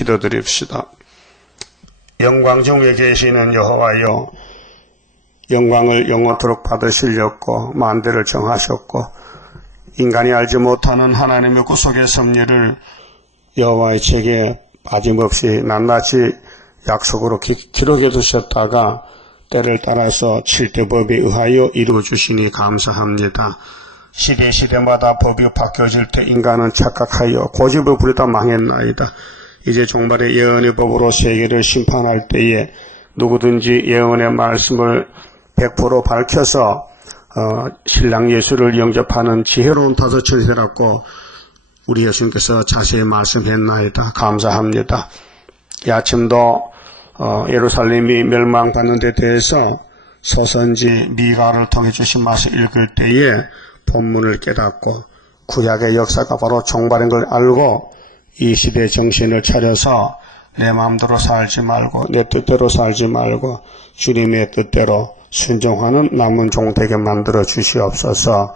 기도드립시다. 영광 중에 계시는 여호와여, 영광을 영원토록 받으시려고 만대를 정하셨고 인간이 알지 못하는 하나님의 구속의 섭리를 여호와의 책에 빠짐없이 낱낱이 약속으로 기록해 두셨다가 때를 따라서 7대 법에 의하여 이루어 주시니 감사합니다. 시대마다 법이 바뀌어질 때 인간은 착각하여 고집을 부리다 망했나이다. 이제 종말의 예언의 법으로 세계를 심판할 때에 누구든지 예언의 말씀을 100% 밝혀서 신랑 예수를 영접하는 지혜로운 다섯을 해라고 우리 예수님께서 자세히 말씀했나이다. 감사합니다. 이 아침도 예루살렘이 멸망받는 데 대해서 소선지 미가를 통해 주신 말씀 읽을 때에 본문을 깨닫고 구약의 역사가 바로 종말인 걸 알고 이 시대의 정신을 차려서 내 마음대로 살지 말고 내 뜻대로 살지 말고 주님의 뜻대로 순종하는 남은 종 되게 만들어 주시옵소서.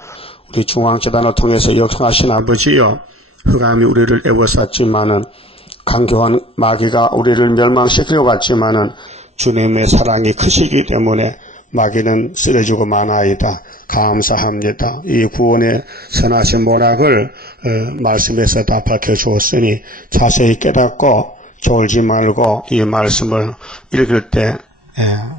우리 중앙재단을 통해서 역사하신 아버지여, 흑암이 우리를 애워쌌지만은 강교한 마귀가 우리를 멸망시키려고 갔지만은 주님의 사랑이 크시기 때문에 마귀는 쓰러지고 마나이다. 감사합니다. 이 구원의 선하신 모락을 말씀에서 다 밝혀주었으니 자세히 깨닫고 졸지 말고 이 말씀을 읽을 때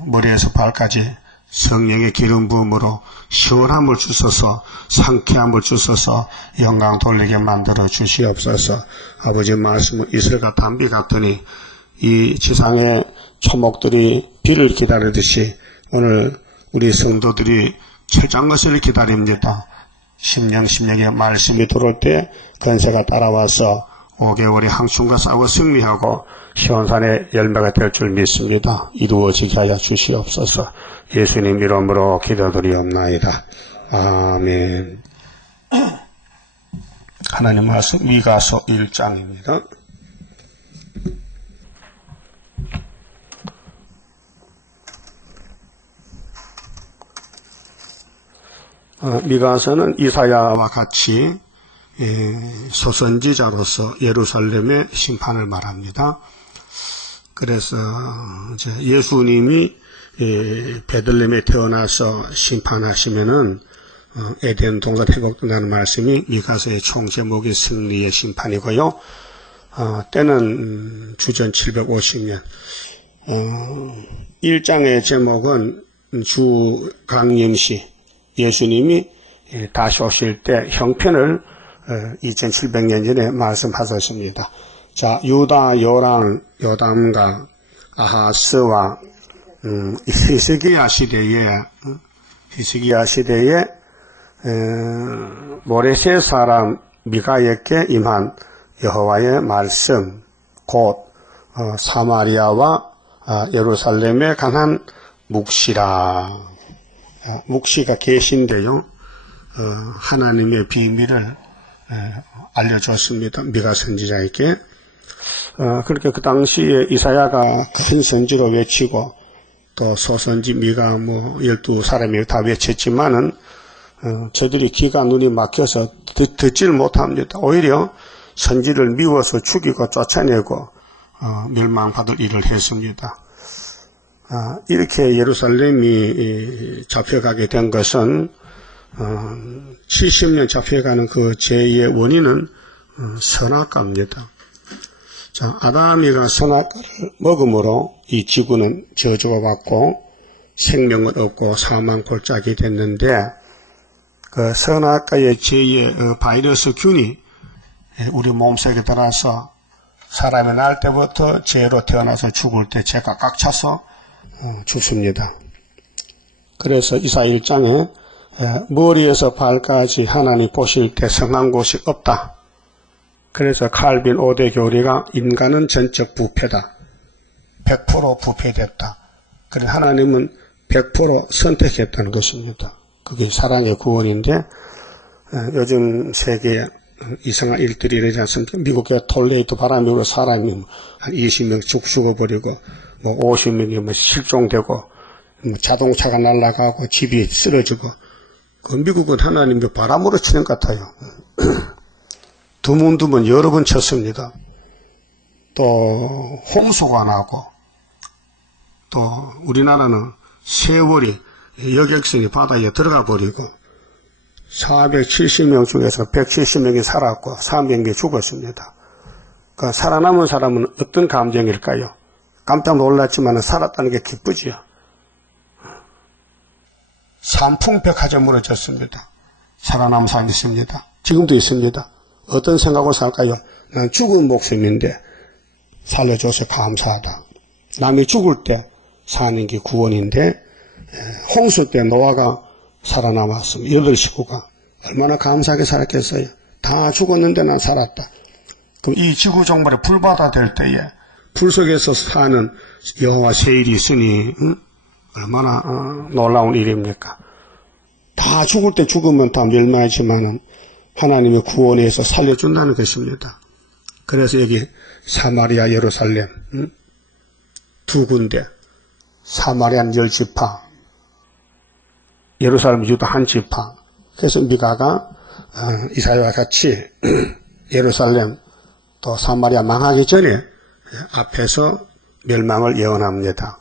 머리에서 발까지 성령의 기름 부음으로 시원함을 주셔서 상쾌함을 주셔서 영광 돌리게 만들어 주시옵소서. 아버지 말씀은 이슬과 담비 같으니 이 지상의 초목들이 비를 기다리듯이 오늘 우리 성도들이 철장것을 기다립니다. 심령의 말씀이 들어올 때 건세가 따라와서 5개월의 항충과 싸워 승리하고 시온산의 열매가 될 줄 믿습니다. 이루어지게 하여 주시옵소서. 예수님 이름으로 기도드리옵나이다. 아멘. 하나님 말씀 미가서 1장입니다. 미가서는 이사야와 같이 소선지자로서 예루살렘의 심판을 말합니다. 그래서 예수님이 베들레헴에 태어나서 심판하시면은 에덴 동산 회복된다는 말씀이 미가서의 총 제목이 승리의 심판이고요. 때는 주전 750년. 1장의 제목은 주 강림시, 예수님이 다시 오실 때 형편을 2700년 전에 말씀하셨습니다. 자, 유다 요랑 요담과 아하스와 히스기야 시대에 모레셋 사람 미가에게 임한 여호와의 말씀, 곧 사마리아와 예루살렘에 관한 묵시라. 묵시가 계신데요. 하나님의 비밀을 알려줬습니다. 미가 선지자에게. 그렇게 그 당시에 이사야가 큰 선지로 외치고 또 소선지 미가 12사람이 다 외쳤지만은 저들이 귀가 눈이 막혀서 듣질 못합니다. 오히려 선지를 미워서 죽이고 쫓아내고 멸망받을 일을 했습니다. 이렇게 예루살렘이 잡혀가게 된 것은 70년 잡혀가는 그 죄의 원인은 선악과입니다. 자, 아담이가 선악과를 먹음으로 이 지구는 저주가 받고 생명은 없고 사망 골짜기 됐는데 그 선악과의 죄의 바이러스균이 우리 몸속에 들어서 사람이 날 때부터 죄로 태어나서 죽을 때 죄가 꽉 차서 죽습니다. 그래서 이사야 1장에 머리에서 발까지 하나님 보실 때 성한 곳이 없다. 그래서 칼빈 5대 교리가 인간은 전적 부패다. 100% 부패됐다. 그래서 하나님은 100% 선택했다는 것입니다. 그게 사랑의 구원인데 요즘 세계에 이상한 일들이 이러지 않습니까? 미국의 톨레이토 바람이 불어 사람이 한 20명 죽어버리고 50명이 실종되고 자동차가 날아가고 집이 쓰러지고 그 미국은 하나님의 바람으로 치는 것 같아요. 드문드문 여러 번 쳤습니다. 또 홍수가 나고 또 우리나라는 세월이 여객선이 바다에 들어가 버리고 470명 중에서 170명이 살았고 300명이 죽었습니다. 그 살아남은 사람은 어떤 감정일까요? 깜짝 놀랐지만 살았다는 게 기쁘지요. 산풍백화점 무너졌습니다. 살아남은 사람이 있습니다. 지금도 있습니다. 어떤 생각으로 살까요? 난 죽은 목숨인데 살려줘서 감사하다. 남이 죽을 때 사는 게 구원인데 홍수 때 노아가 살아남았으면 8식구가 얼마나 감사하게 살았겠어요. 다 죽었는데 난 살았다. 그럼 이 지구 종말에 불바다 될 때에 불 속에서 사는 여호와 세일이 있으니 얼마나 놀라운 일입니까? 다 죽을 때 죽으면 다 멸망하지만은 하나님의 구원에서 살려준다는 것입니다. 그래서 여기 사마리아 예루살렘 두 군데 사마리아는 10지파 예루살렘 유다 한 지파. 그래서 미가가 이사야와 같이 예루살렘 또 사마리아 망하기 전에 앞에서 멸망을 예언합니다.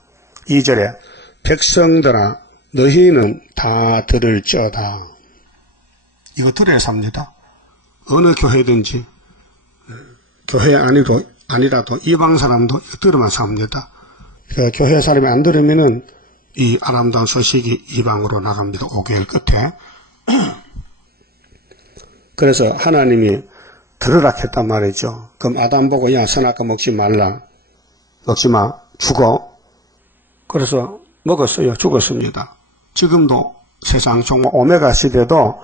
2절에 백성들아 너희는 다 들을지어다. 이거 들어야 삽니다. 어느 교회든지 교회 아니라도 이방 사람도 들으면 삽니다. 그 교회 사람이 안 들으면은 이 아름다운 소식이 이방으로 나갑니다. 5개월 끝에. 그래서 하나님이 들으라 했단 말이죠. 그럼 아담 보고 야 선악과 먹지 말라. 먹지 마. 죽어. 그래서 먹었어요. 죽었습니다. 지금도 세상 종말 오메가 시대도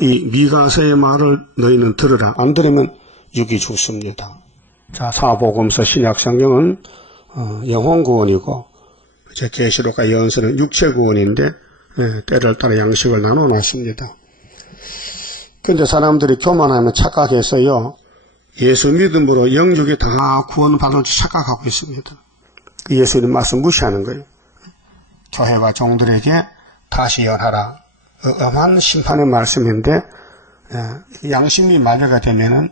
이 미가서의 말을 너희는 들으라. 안 들으면 육이 죽습니다. 자, 사복음서 신약성경은 영혼 구원이고 이제 계시록과 예언서는 육체 구원인데 때를 따라 양식을 나눠놨습니다. 근데 사람들이 교만하면 착각해서요. 예수 믿음으로 영육이 다 구원받을 줄 착각하고 있습니다. 예수님 말씀 무시하는 거예요. 교회와 종들에게 다시 연하라. 엄한 심판의 말씀인데 양심이 말려가 되면은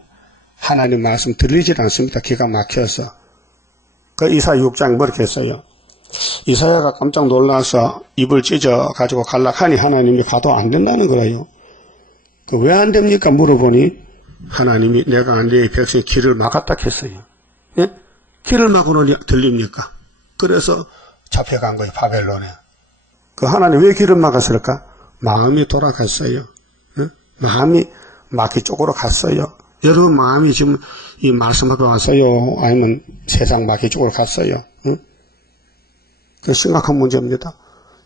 하나님 말씀 들리질 않습니다. 기가 막혀서. 그 이사야 6장 뭐렇게 했어요? 이사야가 깜짝 놀라서 입을 찢어 가지고 갈락하니 하나님이 가도 안 된다는 거예요. 그 왜 안 됩니까? 물어보니 하나님이 내가 네 백성의 길을 막았다 했어요. 예? 길을 막으니 들립니까? 그래서 잡혀간 거예요. 바벨론에. 그 하나님 왜 길을 막았을까? 마음이 돌아갔어요. 예? 마음이 마귀 쪽으로 갔어요. 여러분 마음이 지금 이 말씀 앞에 왔어요? 아니면 세상 마귀 쪽으로 갔어요? 예? 그 심각한 문제입니다.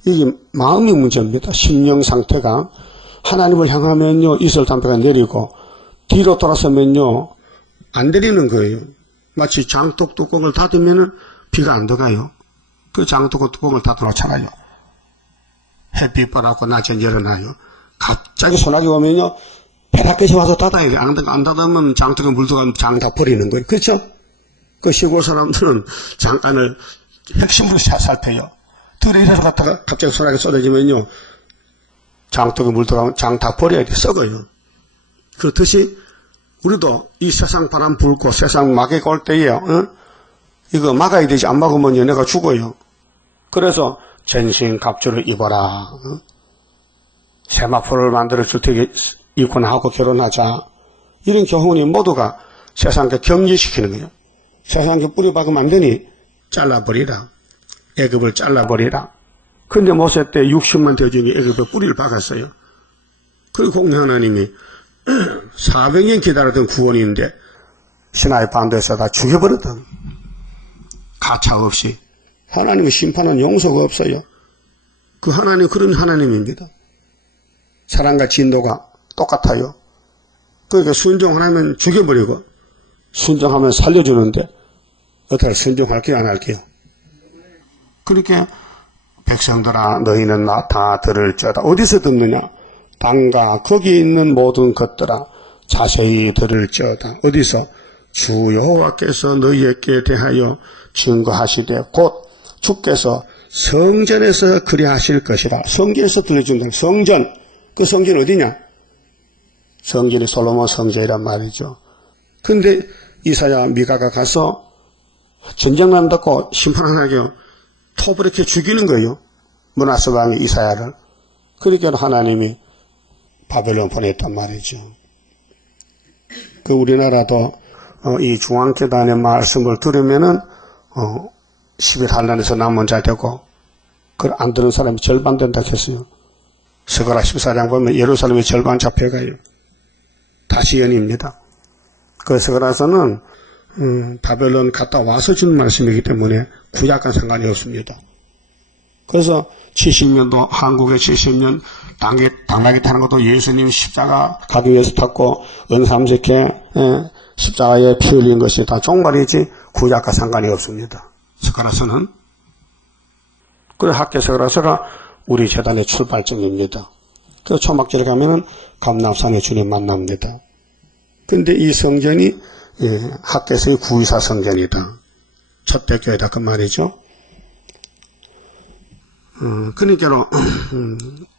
이게 마음이 문제입니다. 심령 상태가 하나님을 향하면요 이슬 담배가 내리고 뒤로 돌아서면요 안 내리는 거예요. 마치 장독 뚜껑을 닫으면은 비가 안 들어가요. 그 장독 뚜껑을 닫으러 차가요. 햇빛 보라고 낮에 열어놔요. 갑자기 소나기 오면요 벼락까지 와서 닫아야 돼요. 안 닫으면 장독에 물 들어가면 장 다 버리는 거예요. 그렇죠? 그 시골 사람들은 장간을 핵심으로 살펴요. 들에 일어서 갔다가 갑자기 소나기 쏟아지면요 장독에 물 들어가면 장 다 버려야 돼. 썩어요. 그렇듯이 우리도 이 세상 바람 불고 세상 마개가 올 때에 이거 막아야 되지. 안 막으면 내가 죽어요. 그래서 전신갑주를 입어라. 세마포를 만들어 줄 테니 입고 나하고 결혼하자. 이런 교훈이 모두가 세상에 격리시키는 거예요. 세상에 뿌리 박으면 안 되니 잘라버리라. 애굽을 잘라버리라. 근데 모세 때 60만 대중이 애굽에 뿌리를 박았어요. 그리고 공의 하나님이 400년 기다렸던 구원인데 시나이 반도에서 다 죽여버렸던 가차 없이. 하나님의 심판은 용서가 없어요. 그 하나님 그런 하나님입니다. 사랑과 진도가 똑같아요. 그러니까 순종하면 죽여버리고 순종하면 살려주는데 어떻게 순종할게요 안 할게요? 그렇게 백성들아 너희는 다 들을지어다. 어디서 듣느냐? 땅과 거기 있는 모든 것들아 자세히 들을지어다. 어디서? 주 여호와께서 너희에게 대하여 증거하시되 곧 주께서 성전에서 그리하실 것이라. 성전에서 들려준다. 성전. 그 성전 어디냐? 성전이 솔로몬 성전이란 말이죠. 근데 이사야 미가가 가서 전쟁 난다고 심판하게 톱을 이렇게 죽이는 거예요. 므낫세 왕이 이사야를. 그러니까 하나님이 바벨론 보냈단 말이죠. 그 우리나라도 이 중앙재단의 말씀을 들으면은 11한란에서 남은 자 되고 그걸 안 듣는 사람이 절반 된다 했어요. 스가랴 14장 보면 예루살렘의 절반 잡혀가요. 다시 연입니다. 그 스가랴서는 바벨론 갔다 와서 주는 말씀이기 때문에 구약과 상관이 없습니다. 그래서 70년도 한국의 70년 당나귀 타는 것도 예수님 십자가 가기 위해서 탔고 은삼색해 십자가에 피 흘린 것이 다 종말이지 구약과 상관이 없습니다. 스가랴서는. 그래서 학계 스가랴서가 우리 재단의 출발점입니다. 그 초막절에 가면은 감람산에 주님 만납니다. 근데 이 성전이 학계서의 구의사 성전이다. 첫대 교회다 그 말이죠. 그러니까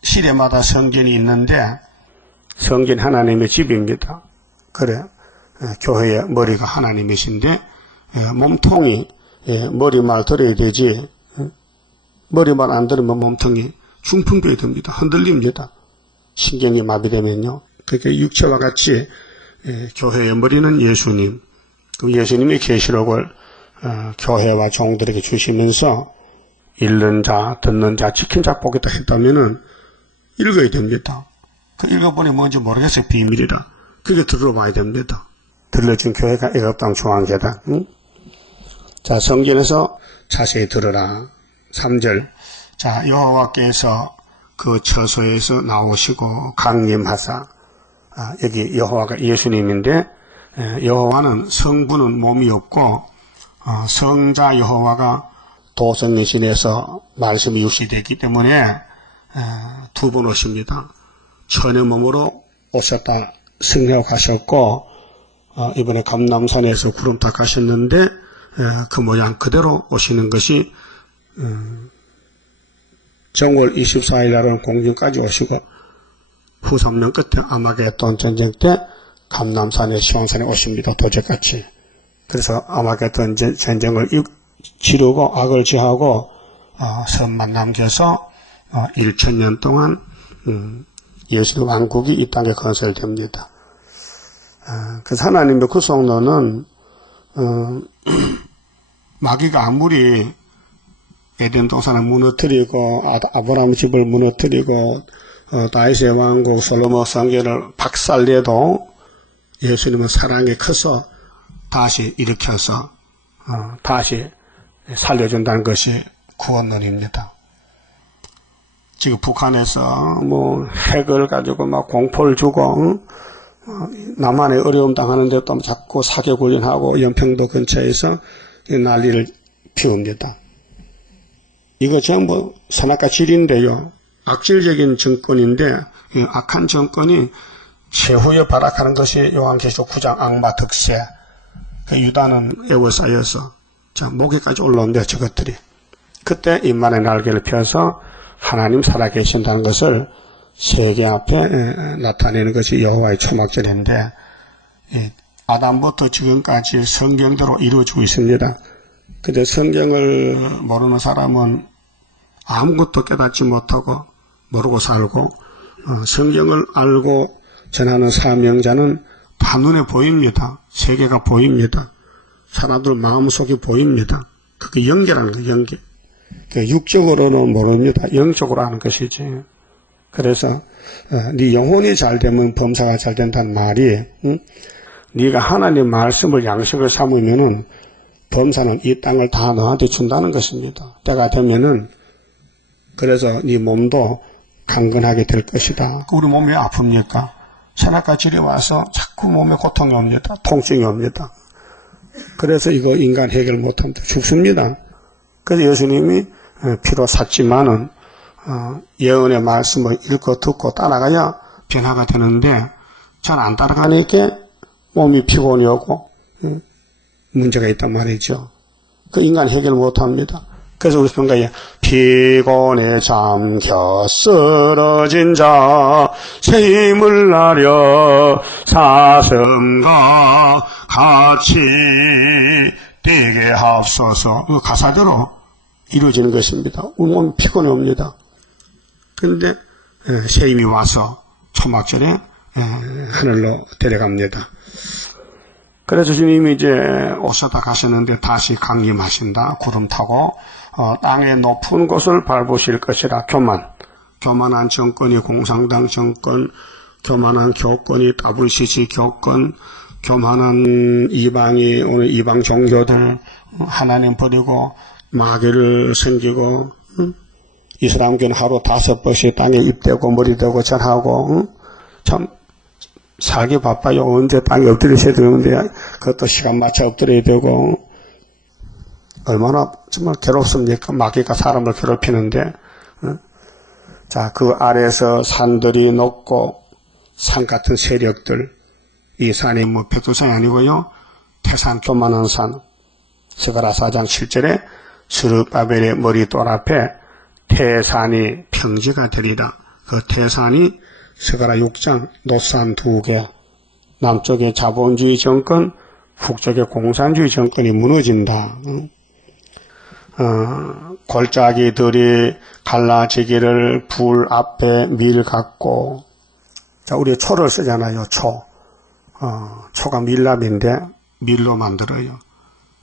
시대마다 성전이 있는데 성전 하나님의 집입니다. 그래 교회의 머리가 하나님이신데 몸통이 머리말 들어야 되지 머리말 안 들으면 몸통이 중풍병이 듭니다. 흔들립니다. 신경이 마비되면요. 그렇게 육체와 같이 교회의 머리는 예수님. 그 예수님이 계시록을 교회와 종들에게 주시면서 읽는 자, 듣는 자, 지킨 자 보겠다 했다면은 읽어야 됩니다. 그 읽어보니 뭔지 모르겠어요. 비밀이라. 그게 들어봐야 됩니다. 들려준 교회가 애굽땅 중앙재단. 응? 자, 성전에서 자세히 들으라. 3절. 자, 여호와께서 그 처소에서 나오시고 강림하사. 여기 여호와가 예수님인데 여호와는 성부는 몸이 없고 성자 여호와가 도성신에서 말씀이 유시되기 때문에 두 번 오십니다. 천의 몸으로 오셨다 승려가셨고 이번에 감람산에서 구름타 가셨는데 그 모양 그대로 오시는 것이 정월 24일 날은 공중까지 오시고 후 3년 끝에 아마겟돈 전쟁 때 감람산에 시온산에 오십니다. 도적같이. 그래서 아마겟돈 전쟁을 치르고 악을 제하고 선만 남겨서 1000년 동안 예수의 왕국이 이 땅에 건설됩니다. 그래서 하나님의 구속론은 마귀가 아무리 에덴 동산을 무너뜨리고 아브라함 집을 무너뜨리고 다윗의 왕국 솔로몬 성전을 박살내도 예수님은 사랑이 커서 다시 일으켜서 다시 살려준다는 것이 구원론입니다. 지금 북한에서 뭐 핵을 가지고 막 공포를 주고 남한에 어려움 당하는데 또 자꾸 사격 훈련하고 연평도 근처에서 난리를 피웁니다. 이거 전부 선악과 질인데요. 악질적인 정권인데 악한 정권이 최후에 발악하는 것이 요한계시록 9장 악마 득세. 그 유다는 에워싸여서 목에까지 올라온대요. 저것들이. 그때 인만의 날개를 펴서 하나님 살아계신다는 것을 세계 앞에 나타내는 것이 여호와의 초막절인데 아담부터 지금까지 성경대로 이루어지고 있습니다. 근데 성경을 모르는 사람은 아무것도 깨닫지 못하고 모르고 살고 성경을 알고 전하는 사명자는 다 눈에 보입니다. 세계가 보입니다. 사람들 마음속이 보입니다. 그게 연계라는 거예요. 연계. 육적으로는 모릅니다. 영적으로 아는 것이지. 그래서 네 영혼이 잘 되면 범사가 잘 된다는 말이 네가 하나님 말씀을 양식을 삼으면은 범사는 이 땅을 다 너한테 준다는 것입니다. 때가 되면은 그래서 네 몸도 강건하게 될 것이다. 우리 몸이 왜 아픕니까? 선악과 질이 와서 자꾸 몸에 고통이 옵니다. 통증이 옵니다. 그래서 이거 인간 해결 못하면 죽습니다. 그래서 예수님이 피로 샀지만은 예언의 말씀을 읽고 듣고 따라가야 변화가 되는데 잘 안 따라가니까 몸이 피곤이 오고 문제가 있단 말이죠. 그 인간 해결 못합니다. 그래서 우리 평가에 피곤에 잠겨 쓰러진 자 새 힘을 나려 사슴과 같이 뛰게 하옵소서. 그 가사대로 이루어지는 것입니다. 울면 피곤해 옵니다. 그런데 새 힘이 와서 초막절에 하늘로 데려갑니다. 그래서 주님이 이제 오셨다 가셨는데 다시 강림하신다. 구름 타고 땅의 높은 곳을 밟으실 것이라. 교만한 정권이 공산당 정권, 교만한 교권이 WCC 교권, 교만한 이방이 오늘 이방 종교들 하나님 버리고 마귀를 섬기고 이슬람교는 하루 5번씩 땅에 입대고 머리 대고 전하고 참 살기 바빠요. 언제 땅에 엎드리셔야 되는데 그것도 시간 맞춰 엎드려야 되고 얼마나 정말 괴롭습니까? 마귀가 사람을 괴롭히는데. 자, 그 아래에서 산들이 높고 산 같은 세력들, 이 산이 뭐 백두산이 아니고요. 태산 조만한 산, 스가랴 4장 7절에 스룹바벨의 머리돌 앞에 태산이 평지가 되리라. 그 태산이 스가랴 6장 노산 2개, 남쪽의 자본주의 정권, 북쪽의 공산주의 정권이 무너진다. 골짜기들이 갈라지기를 불 앞에 밀 같고. 자, 우리 초를 쓰잖아요. 초가 밀랍인데 밀로 만들어요.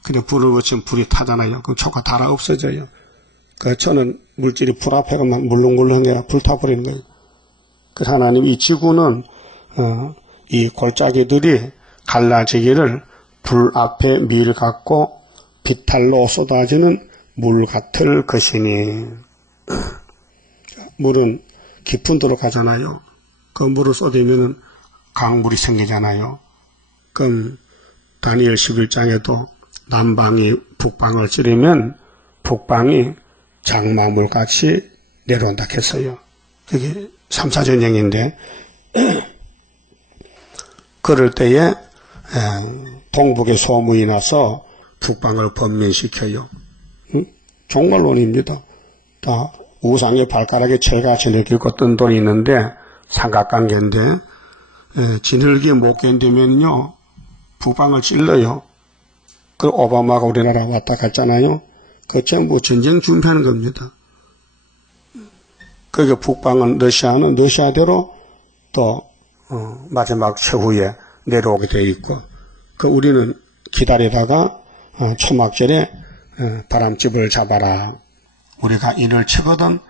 근데 불을 붙이면 불이 타잖아요. 그럼 초가 달아 없어져요. 그 초는 물질이 불 앞에만 물렁물렁 해야 불타버리는 거예요. 그래서 하나님 이 지구는 이 골짜기들이 갈라지기를 불 앞에 밀 같고 비탈로 쏟아지는 물 같을 것이니. 물은 깊은 데로 가잖아요. 그 물을 쏟으면 강물이 생기잖아요. 그럼 다니엘 11장에도 남방이 북방을 찌르면 북방이 장마물같이 내려온다 했어요. 그게 3차 전쟁인데 그럴 때에 동북에 소문이 나서 북방을 번민시켜요. 종말론입니다. 다 우상의 발가락에 철같이 느끼고 뜬 돈이 있는데 삼각관계인데 진흙이 못 견디면요 북방을 찔러요. 그 오바마가 우리나라 왔다 갔잖아요. 그 전부 전쟁 준비하는 겁니다. 그게 북방은 러시아는 러시아대로 또 마지막 최후에 내려오게 되어 있고, 그 우리는 기다리다가 초막절에 바람집을 잡아라. 우리가 인을 치거든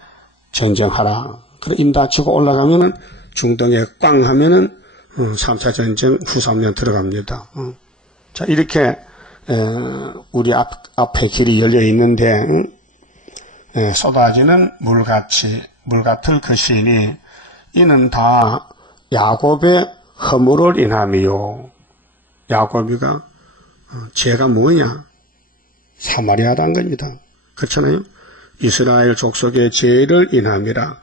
전쟁하라. 그래 인 다치고 올라가면은 중동에 꽝 하면은 3차 전쟁 후 3년 들어갑니다. 자, 이렇게 우리 앞에 길이 열려 있는데 쏟아지는 물 같을 것이니 이는 다 야곱의 허물을 인함이요. 야곱이가 죄가 뭐냐? 사마리아라는 겁니다. 그렇잖아요. 이스라엘 족속의 죄를 인함이라.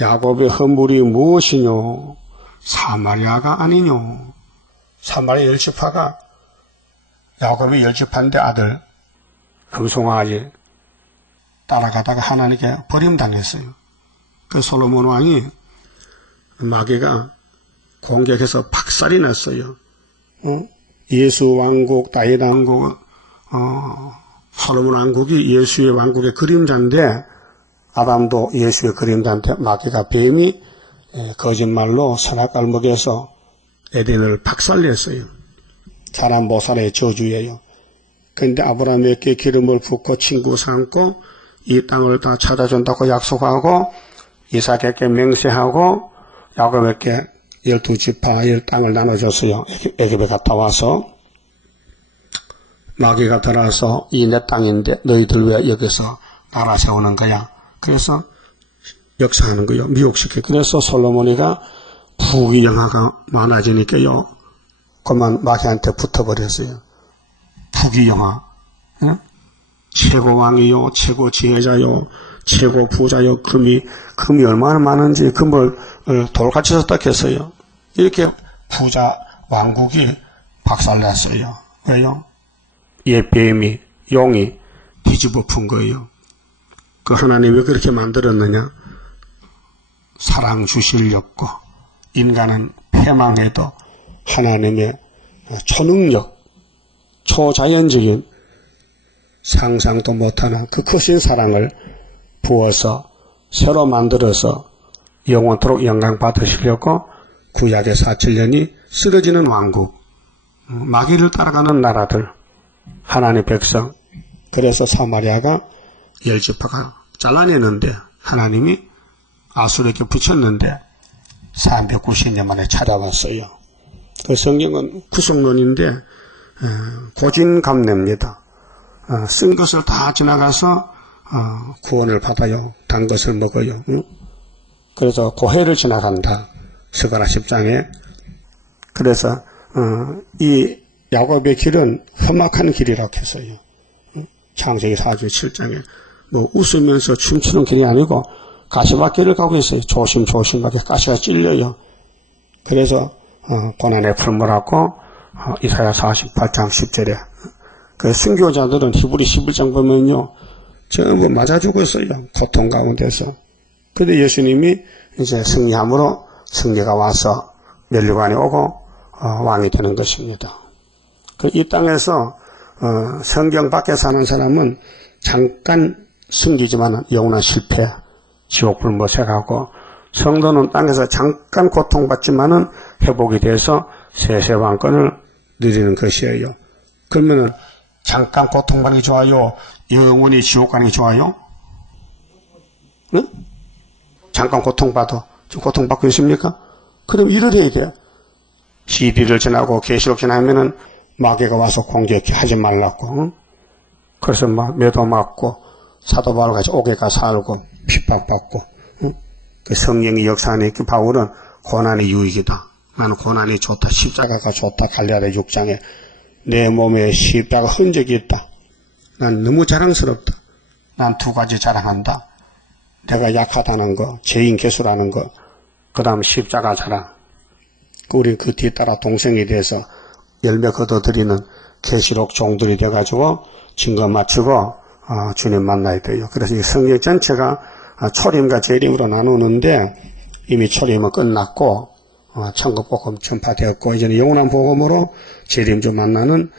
야곱의 허물이 무엇이뇨? 사마리아가 아니뇨. 사마리아 열지파가 야곱의 열지파인데 아들 금송아지 따라가다가 하나님께 버림당했어요. 그 솔로몬 왕이 마귀가 공격해서 박살이 났어요. 예수 왕국, 다윗 왕국, 솔로몬 왕국이 예수의 왕국의 그림자인데 아담도 예수의 그림자인데 마귀가 뱀이 거짓말로 선악과를 먹여서 에덴을 박살냈어요. 사람 못 살아의 저주예요. 그런데 아브라함에게 기름을 붓고 친구 삼고 이 땅을 다 찾아준다고 약속하고 이삭에게 맹세하고 야곱에게 12지파 땅을 나눠줬어요. 애굽에 갔다 와서 마귀가 들어와서 이 내 땅인데 너희들 왜 여기서 나라 세우는 거야? 그래서 역사하는 거요. 미혹시켜. 그래서 솔로몬이가 부귀영화가 많아지니까요. 그만 마귀한테 붙어버렸어요. 부귀영화. 예? 최고 왕이요, 최고 지혜자요, 최고 부자요, 금이 얼마나 많은지 금을 돌같이 썼다 했어요. 이렇게 부자 왕국이 박살났어요. 왜요? 뱀이, 용이 뒤집어 푼 거예요. 그 하나님이 왜 그렇게 만들었느냐? 사랑 주시려고 인간은 패망해도 하나님의 초능력, 초자연적인 상상도 못하는 그 크신 사랑을 부어서 새로 만들어서 영원토록 영광 받으시려고 구약의 4,7년이 쓰러지는 왕국, 마귀를 따라가는 나라들, 하나님의 백성, 그래서 사마리아가 10지파가 잘라내는데 하나님이 아수르에게 붙였는데 390년 만에 찾아왔어요. 그 성경은 구속론인데 고진감래입니다. 쓴 것을 다 지나가서 구원을 받아요. 단 것을 먹어요. 그래서 고해를 지나간다. 스가랴 10장에. 그래서 이 야곱의 길은 험악한 길이라고 했어요. 창세기 4주 7장에 뭐 웃으면서 춤추는 길이 아니고 가시밭길을 가고 있어요. 조심조심하게 가시가 찔려요. 그래서 고난의 풀무라고 이사야 48장 10절에 그 순교자들은 히브리 11장 보면요 전부 맞아 죽었어요. 고통 가운데서. 근데 예수님이 이제 승리함으로 승리가 와서 면류관이 오고 왕이 되는 것입니다. 이 땅에서 성경 밖에 사는 사람은 잠깐 숨기지만 영원한 실패, 지옥불 모색하고, 성도는 땅에서 잠깐 고통받지만은 회복이 돼서 세세왕권을 누리는 것이에요. 그러면은 잠깐 고통받는 게 좋아요? 영원히 지옥 가는 게 좋아요? 응? 잠깐 고통받아. 지금 고통받고 있습니까? 그럼 일을 해야 돼. CD를 지나고 계시록 지나면은 마귀가 와서 공격해 하지 말라고. 응? 그래서 막 매도 맞고 사도 바울같이 옥에가 살고 핍박받고. 응? 그 성령의 역사 안에 있기 바울은 고난이 유익이다. 나는 고난이 좋다. 십자가가 좋다. 갈라디아 6장에 내 몸에 십자가 흔적이 있다. 난 너무 자랑스럽다. 난 두 가지 자랑한다. 내가 약하다는 거, 죄인 개수라는 거, 그 다음 십자가 자랑. 우리 그 뒤따라 동생이 돼서 열매 거둬들이는 계시록 종들이 돼가지고 증거 맞추고 주님 만나야 돼요. 그래서 이 성경 전체가 초림과 재림으로 나누는데 이미 초림은 끝났고 천국 복음 전파되었고 이제는 영원한 복음으로 재림주 만나는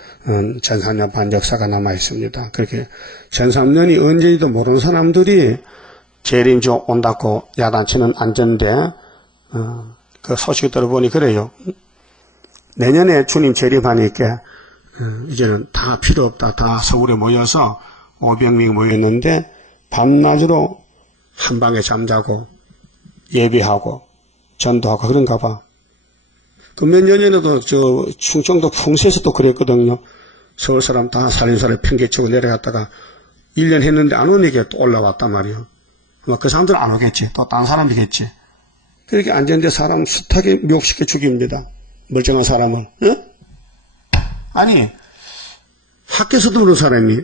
전삼년 반 역사가 남아 있습니다. 그렇게 전삼년이 언제인지도 모르는 사람들이 재림주 온다고 야단치는 안전대 그 소식 들어보니 그래요. 내년에 주님 재림하니까 이제는 다 필요 없다. 다 서울에 모여서 500명이 모였는데 밤낮으로 한 방에 잠자고 예배하고 전도하고 그런가 봐. 그 몇 년 전에도 저 충청도 풍세에서도 그랬거든요. 서울 사람 다 살림살이 팽개치고 내려갔다가 1년 했는데 안 오니까 또 올라왔단 말이에요. 그 사람들은 안 오겠지. 또 딴 사람이겠지. 그렇게 앉았는데 사람 숱하게 묘시켜 죽입니다. 멀쩡한 사람을. 에? 아니 학교에서도 그런 사람이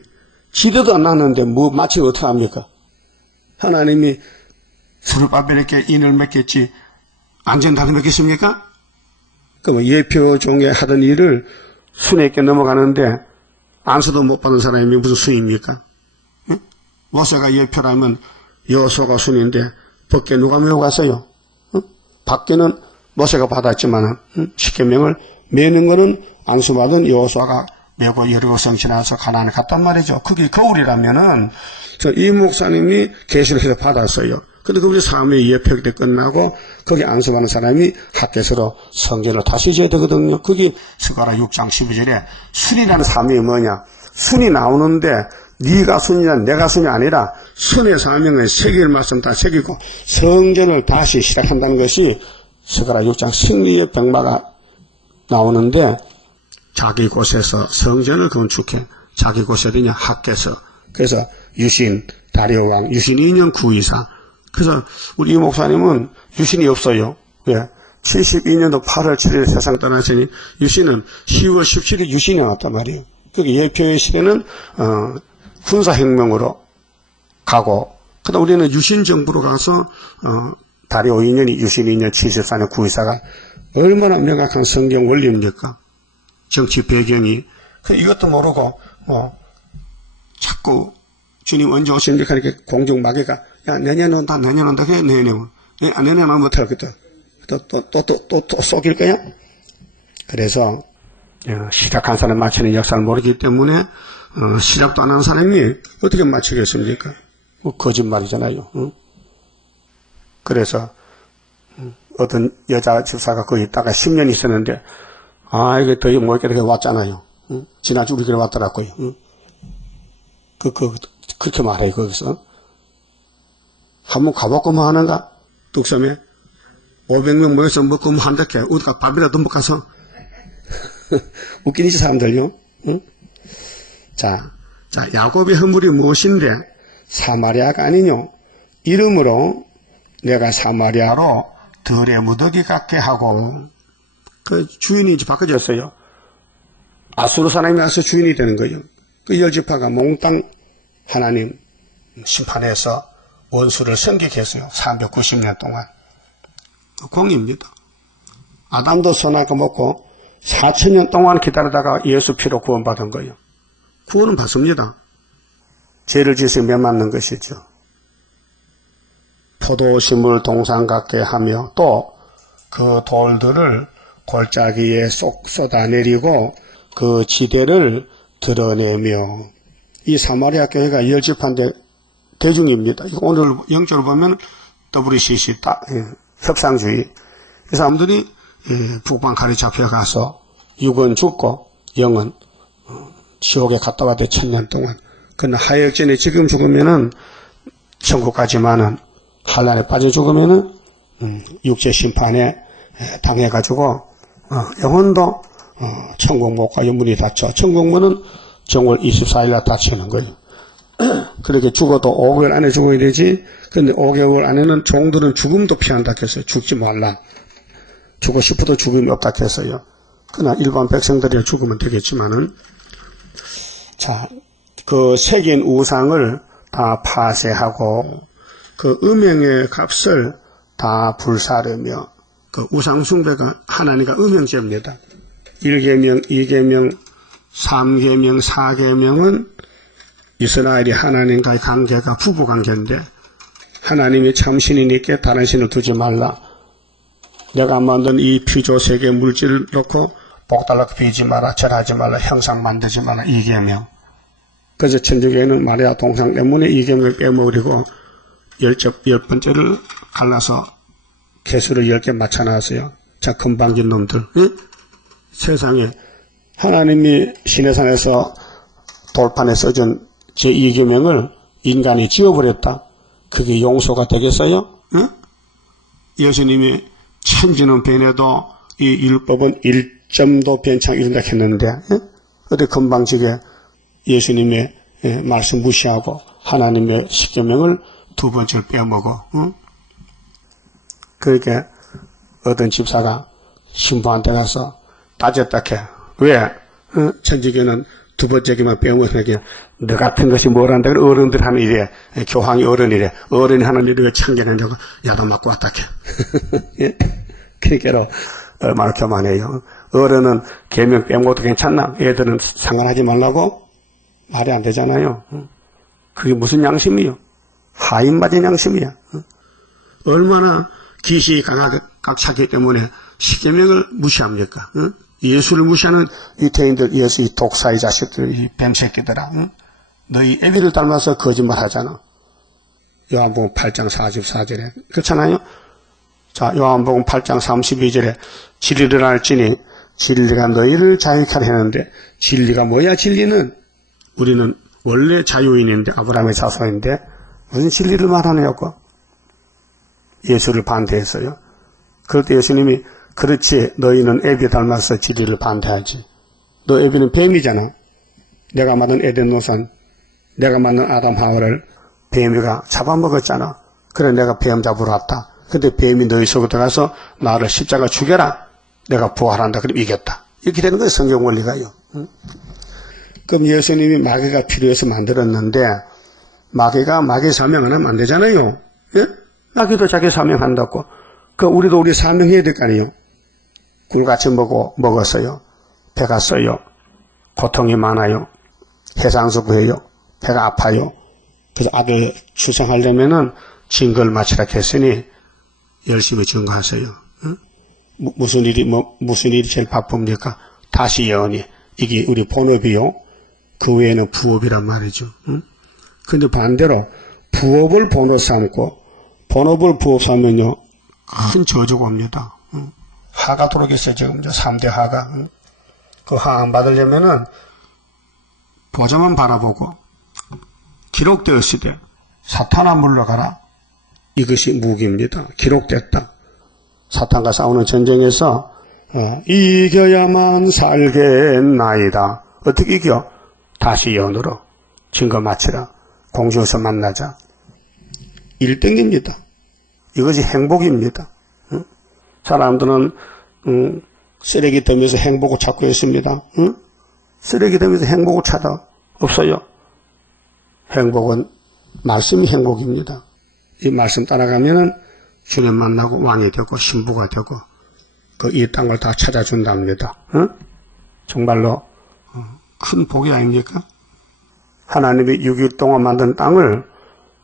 지대도 안 났는데 뭐 마치 어떻게 합니까? 하나님이 스룹바벨에게 인을 맺겠지 안전다리 맺겠습니까? 그럼 예표 종에 하던 일을 순에게 넘어가는데 안수도 못 받은 사람이 무슨 수입니까? 응? 모세가 예표라면 여호수아가 순인데 밖에 누가 메고 갔어요? 응? 밖에는 모세가 받았지만 십계명을 메는 거는 안수받은 여호수아가 메고 여리고 성 지나서 가나안에 갔단 말이죠. 그게 거울이라면은 이 목사님이 계시록에서 받았어요. 근데 그분이 사무의 예표기 때 끝나고 거기 안수받는 사람이 학교에서 성전을 다시 지어야 되거든요. 거기 스가랴 6장 12절에 순이라는 사명이 뭐냐? 순이 나오는데 네가 순이냐 내가 순이 아니라 순의 사명은 새길 말씀 다 새기고 성전을 다시 시작한다는 것이 스가랴 6장 승리의 병마가 나오는데 자기 곳에서 성전을 건축해 자기 곳에 어디냐 학교에서. 그래서 유신 다리오 왕 유신 2년 924. 그래서 우리 이 목사님은 유신이 없어요. 왜? 72년도 8월 7일 세상 떠나시니 유신은 10월 17일 유신이 나왔단 말이에요. 그게 예표의 시대는 군사혁명으로 가고 그다음 우리는 유신 정부로 가서 다리오 2년이 유신 2년 74년 924가 얼마나 명확한 성경 원리입니까? 정치 배경이. 이것도 모르고 자꾸 주님 언제 오십니까? 이렇게 공중 마귀가, 야, 내년 온다, 내년 온다, 그래, 내년 온. 내년 오면 못하겠다. 또 쏘길 거야? 그래서, 시작한 사람 맞추는 역사를 모르기 때문에, 시작도 안 하는 사람이 어떻게 맞추겠습니까? 뭐, 거짓말이잖아요. 응? 그래서, 어떤 여자 집사가 거기 있다가 10년 있었는데, 이게 더 못 있게 왔잖아요. 응? 지난주 우리 교회 왔더라고요. 응? 그렇게 말해요, 거기서. 한번 가보고만 하는가? 뚝섬에 500명 모여서 먹고 뭐 한다게 우리가 밥이라도 먹어서 웃기지 사람들요. 응? 자, 야곱의 허물이 무엇인데 사마리아가 아니뇨. 이름으로 내가 사마리아로 들의 무더기 같게 하고 그 주인이 이제 바꿔졌어요. 아수르 사람이 와서 주인이 되는 거예요. 그 열지파가 몽땅 하나님 심판해서 원수를 섬기게 했어요. 390년 동안. 공입니다. 아담도 선악과 먹고 4000년 동안 기다리다가 예수 피로 구원받은 거예요. 구원은 받습니다. 죄를 지어서 멸망하는 것이죠. 포도심을 동상 같게 하며 또 그 돌들을 골짜기에 쏙 쏟아내리고 그 지대를 드러내며 이 사마리아 교회가 열집한데 대중입니다. 오늘 영적으로 보면 WCC 협상주의. 이 사람들이 북방칼에 잡혀가서 육은 죽고 영은 지옥에 갔다 와대 1000년 동안. 그러나 하역전에 지금 죽으면은 천국 가지만은 환란에 빠져 죽으면은 육체 심판에 당해가지고 영혼도 천국 못 가요. 문이 닫혀. 천국문은 정월 24일날 닫히는 거예요. 그렇게 죽어도 5개월 안에 죽어야 되지. 근데 5개월 안에는 종들은 죽음도 피한다 했어요. 죽지 말라. 죽고 싶어도 죽음이 없다 했어요. 그러나 일반 백성들이 죽으면 되겠지만은, 자, 그 새긴 우상을 다 파쇄하고, 그 음행의 값을 다 불사르며, 그 우상숭배가 하나님과 음행죄입니다. 1계명, 2계명, 3계명, 4계명은 이스라엘이 하나님과의 관계가 부부 관계인데 하나님이 참 신이니까 다른 신을 두지 말라. 내가 만든 이 피조 세계 물질을 놓고 복달라고 비지 마라, 절하지 말라, 형상 만들지 말라. 2계명. 그래서 천주교회는 마리아 동상 때문에 2계명을 빼먹으려고 10번째를 갈라서 개수를 10개 맞춰놨어요. 자, 건방진 놈들. 응? 세상에 하나님이 시내산에서 돌판에 써준 제2계명을 인간이 지워버렸다. 그게 용서가 되겠어요? 응? 예수님이 천지는 변해도 이 율법은 1점도 변치 않게 이른다 했는데 어디 건방지게 예수님의 말씀 무시하고 하나님의 십계명을 2번째를 빼먹어. 응? 그러니까 어떤 집사가 신부한테 가서 따졌다 해. 왜? 천주교는 2번째기만 빼먹으니까 너 같은 것이 뭘 한다. 어른들 하는 일에 교황이 어른이래. 어른이 하는 일에 왜 참견하냐고 야단 맞고 왔다 해. 그러니까 얼마나 교만해요. 어른은 계명 빼먹어도 괜찮나? 애들은 상관하지 말라고? 말이 안 되잖아요. 그게 무슨 양심이요? 하인 맞은 양심이야. 얼마나 기시가 각차기 때문에 십계명을 무시합니까? 예수를 무시하는 유태인들, 예수 이 독사의 자식들, 이 뱀새끼들아. 너희 애비를 닮아서 거짓말 하잖아. 요한복음 8장 44절에. 그렇잖아요? 자, 요한복음 8장 32절에 진리를 알지니 진리가 너희를 자유케 하려 하는데 진리가 뭐야 진리는? 우리는 원래 자유인인데 아브라함의 자손인데 무슨 진리를 말하냐고. 예수를 반대했어요. 그럴 때 예수님이 그렇지 너희는 애비 닮아서 진리를 반대하지. 너 애비는 뱀이잖아. 내가 만든 에덴 노산, 내가 만든 아담 하와를 뱀이가 잡아먹었잖아. 그래 내가 뱀 잡으러 왔다. 근데 뱀이 너희 속에 들어가서 나를 십자가 죽여라. 내가 부활한다. 그럼 이겼다. 이렇게 되는 거예요. 성경 원리가요. 응? 그럼 예수님이 마귀가 필요해서 만들었는데 마귀가 마귀 사명 안 하면 안 되잖아요. 예? 마귀도 자기 사명한다고. 그럼 우리도 우리 사명해야 될 거 아니에요. 굴같이 먹었어요. 배가 써요. 고통이 많아요. 해상수 구해요. 배가 아파요. 그래서 아들 출생하려면은 증거를 마치라 했으니 열심히 증거하세요. 응? 무슨 일이 제일 바쁩니까? 다시 예언이. 이게 우리 본업이요. 그 외에는 부업이란 말이죠. 응? 근데 반대로 부업을 본업 삼고 본업을 부업 삼으면요 큰 저주가 옵니다. 응? 하가 들어오겠어요. 지금 3대 하가. 응? 그 하 안 받으려면은 보좌만 바라보고 기록되었으되 사탄아 물러가라. 이것이 무기입니다. 기록됐다. 사탄과 싸우는 전쟁에서 이겨야만 살겠나이다. 어떻게 이겨? 다시 예언으로 증거 마치라. 공중에서 만나자. 1등입니다. 이것이 행복입니다. 응? 사람들은 쓰레기 더미에서 행복을 찾고 있습니다. 응? 쓰레기 더미에서 행복을 찾아 없어요. 행복은 말씀이 행복입니다. 이 말씀 따라가면은 주님 만나고 왕이 되고 신부가 되고 그 이 땅을 다 찾아준답니다. 응? 정말로 큰 복이 아닙니까? 하나님이 6일 동안 만든 땅을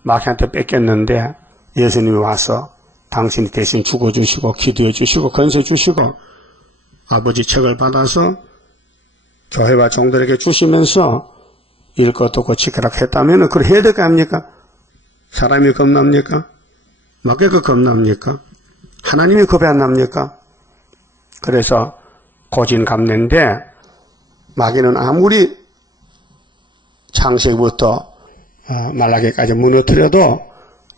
마귀한테 뺏겼는데 예수님이 와서 당신이 대신 죽어주시고 기도해 주시고 건세 주시고 아버지 책을 받아서 교회와 종들에게 주시면서 일 것 없고 지키라고 했다면 그걸 해야 될 거 아닙니까? 사람이 겁납니까? 마귀가 겁납니까? 하나님이 겁이 안 납니까? 그래서 고진감래인데 마귀는 아무리 창세기부터 말라기까지 무너뜨려도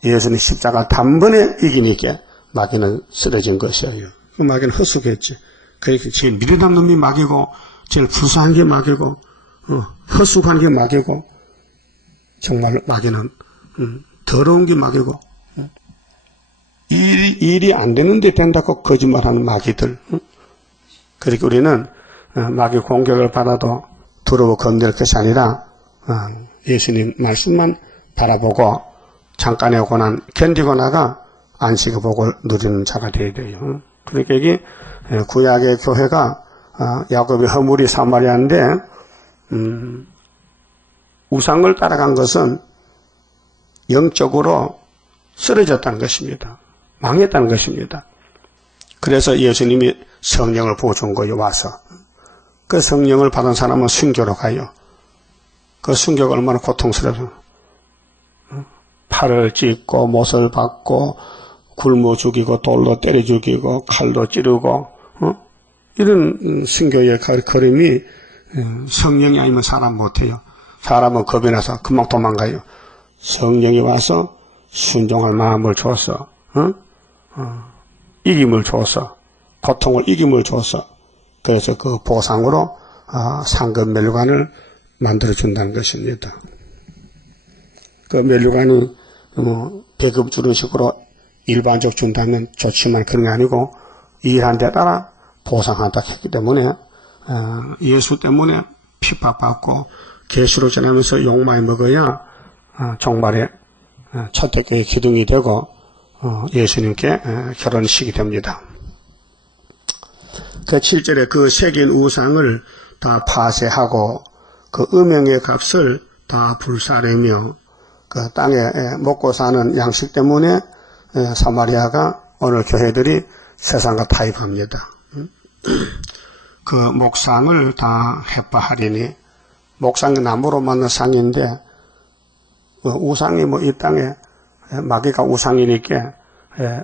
예수님 십자가 단번에 이기니까 마귀는 쓰러진 것이에요. 그 마귀는 헛수겠지. 그러니까 제일 미련한 놈이 마귀고 제일 불쌍한 게 마귀고 헛수고한 게 마귀고 정말 마귀는 더러운 게 마귀고 일이 안 되는데 된다고 거짓말하는 마귀들. 그러니까 우리는 마귀 공격을 받아도 두려워 겁낼 것이 아니라 예수님 말씀만 바라보고 잠깐의 고난 견디고 나가 안식의 복을 누리는 자가 되어야 돼요. 그러니까 이게 구약의 교회가 야곱의 허물이 사마리아인데 우상을 따라간 것은 영적으로 쓰러졌다는 것입니다. 망했다는 것입니다. 그래서 예수님이 성령을 보여준 거예요. 와서 그 성령을 받은 사람은 순교로 가요. 그 순교가 얼마나 고통스러워요. 팔을 찢고 못을 박고 굶어 죽이고 돌로 때려 죽이고 칼로 찌르고 이런 순교의 걸음이 성령이 아니면 사람 못해요. 사람은 겁이 나서 금방 도망가요. 성령이 와서 순종할 마음을 줘서 이김을 줘서 고통을 이김을 줘서 그래서 그 보상으로 상급 면류관을 만들어준다는 것입니다. 그 면류관이 배급 주는 식으로 일반적 준다면 좋지만 그런 게 아니고 일한 데 따라 보상한다 했기 때문에 예수 때문에 핍박받고 계시로 지나면서 욕많이 먹어야 종말에 첫대교의 기둥이 되고 예수님께 결혼식이 됩니다. 그 7절에 그 새긴 우상을 다 파쇄하고 그 음행의 값을 다 불사르며 그 땅에 먹고 사는 양식 때문에 사마리아가 오늘 교회들이 세상과 타협합니다. 그 목상을 다 해파하리니 목상이 나무로 만든 상인데 우상이 이 땅에 마귀가 우상이니까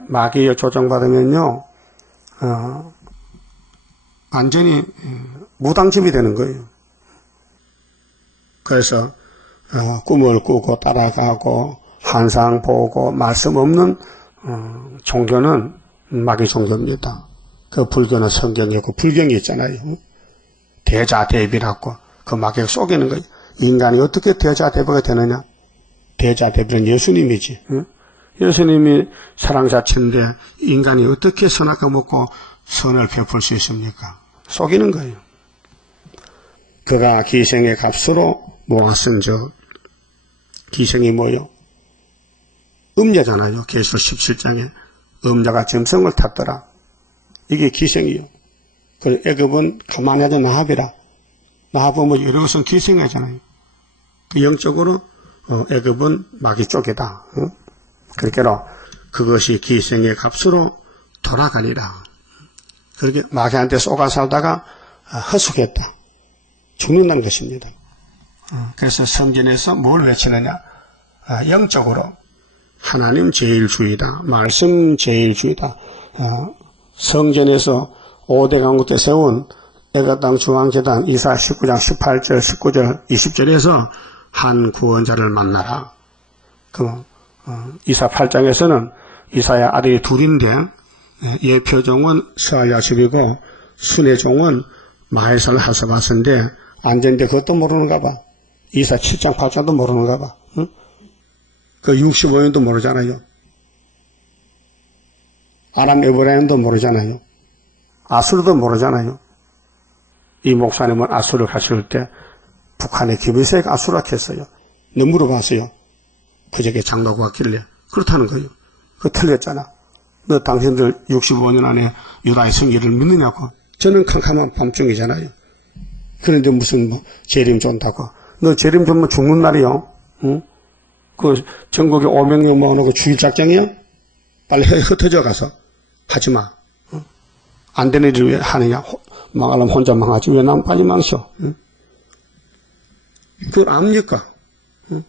마귀에 조정받으면요 완전히 무당집이 되는 거예요. 그래서 꿈을 꾸고 따라가고 환상 보고 말씀 없는 종교는 마귀 종교입니다. 그 불교는 성경이고 불경이 있잖아요. 대자대비라고 그 마귀가 속이는 거예요. 인간이 어떻게 대자대비가 되느냐? 대자대비는 예수님이지. 예수님이 사랑 자체인데 인간이 어떻게 선악과 먹고 선을 베풀 수 있습니까? 속이는 거예요. 그가 기생의 값으로 모았은즉 기생이 뭐요? 음녀잖아요. 계시록 17장에 음녀가 짐승을 탔더라. 이게 기생이요. 그리고 애굽은 가만히 하자 나합이라. 나합은 뭐 여러 것은 기생이잖아요. 영적으로 애굽은 마귀 쪽이다. 그렇게로 그것이 기생의 값으로 돌아가리라. 그렇게 마귀한테 쏘가 살다가 허숙했다. 죽는다는 것입니다. 그래서 성전에서 뭘 외치느냐? 영적으로 하나님 제일주의다. 말씀 제일주의다. 성전에서 5대 강국 때 세운 애가땅 중앙재단 이사 19장 18절, 19절, 20절에서 한 구원자를 만나라. 이사 8장에서는 이사야 아들이 둘인데 예표종은 스알야십이고 순회종은 마해살 하사바스인데 앉았는데 그것도 모르는가 봐. 이사 7장 8장도 모르는가 봐. 응? 그 65년도 모르잖아요. 아람 에브라임도 모르잖아요. 아수르도 모르잖아요. 이 목사님은 아수르 가실 때 북한의 기브이색 아수락했어요. 너 물어봤어요. 그저께 장로가 왔길래 그렇다는 거예요. 그거 틀렸잖아. 너 당신들 65년 안에 유다의 성기를 믿느냐고. 저는 캄캄한 밤중이잖아요. 그런데 무슨 재림 존다고. 너 재림 존면 죽는 날이요. 응? 그 전국에 500명 모아놓고 죽일 작정이야? 빨리 흩어져 가서 하지 마. 응? 안 되는 일을 왜 하느냐? 망하려면 혼자 망하지 왜 남까지 망쳐? 응? 그걸 압니까? 응?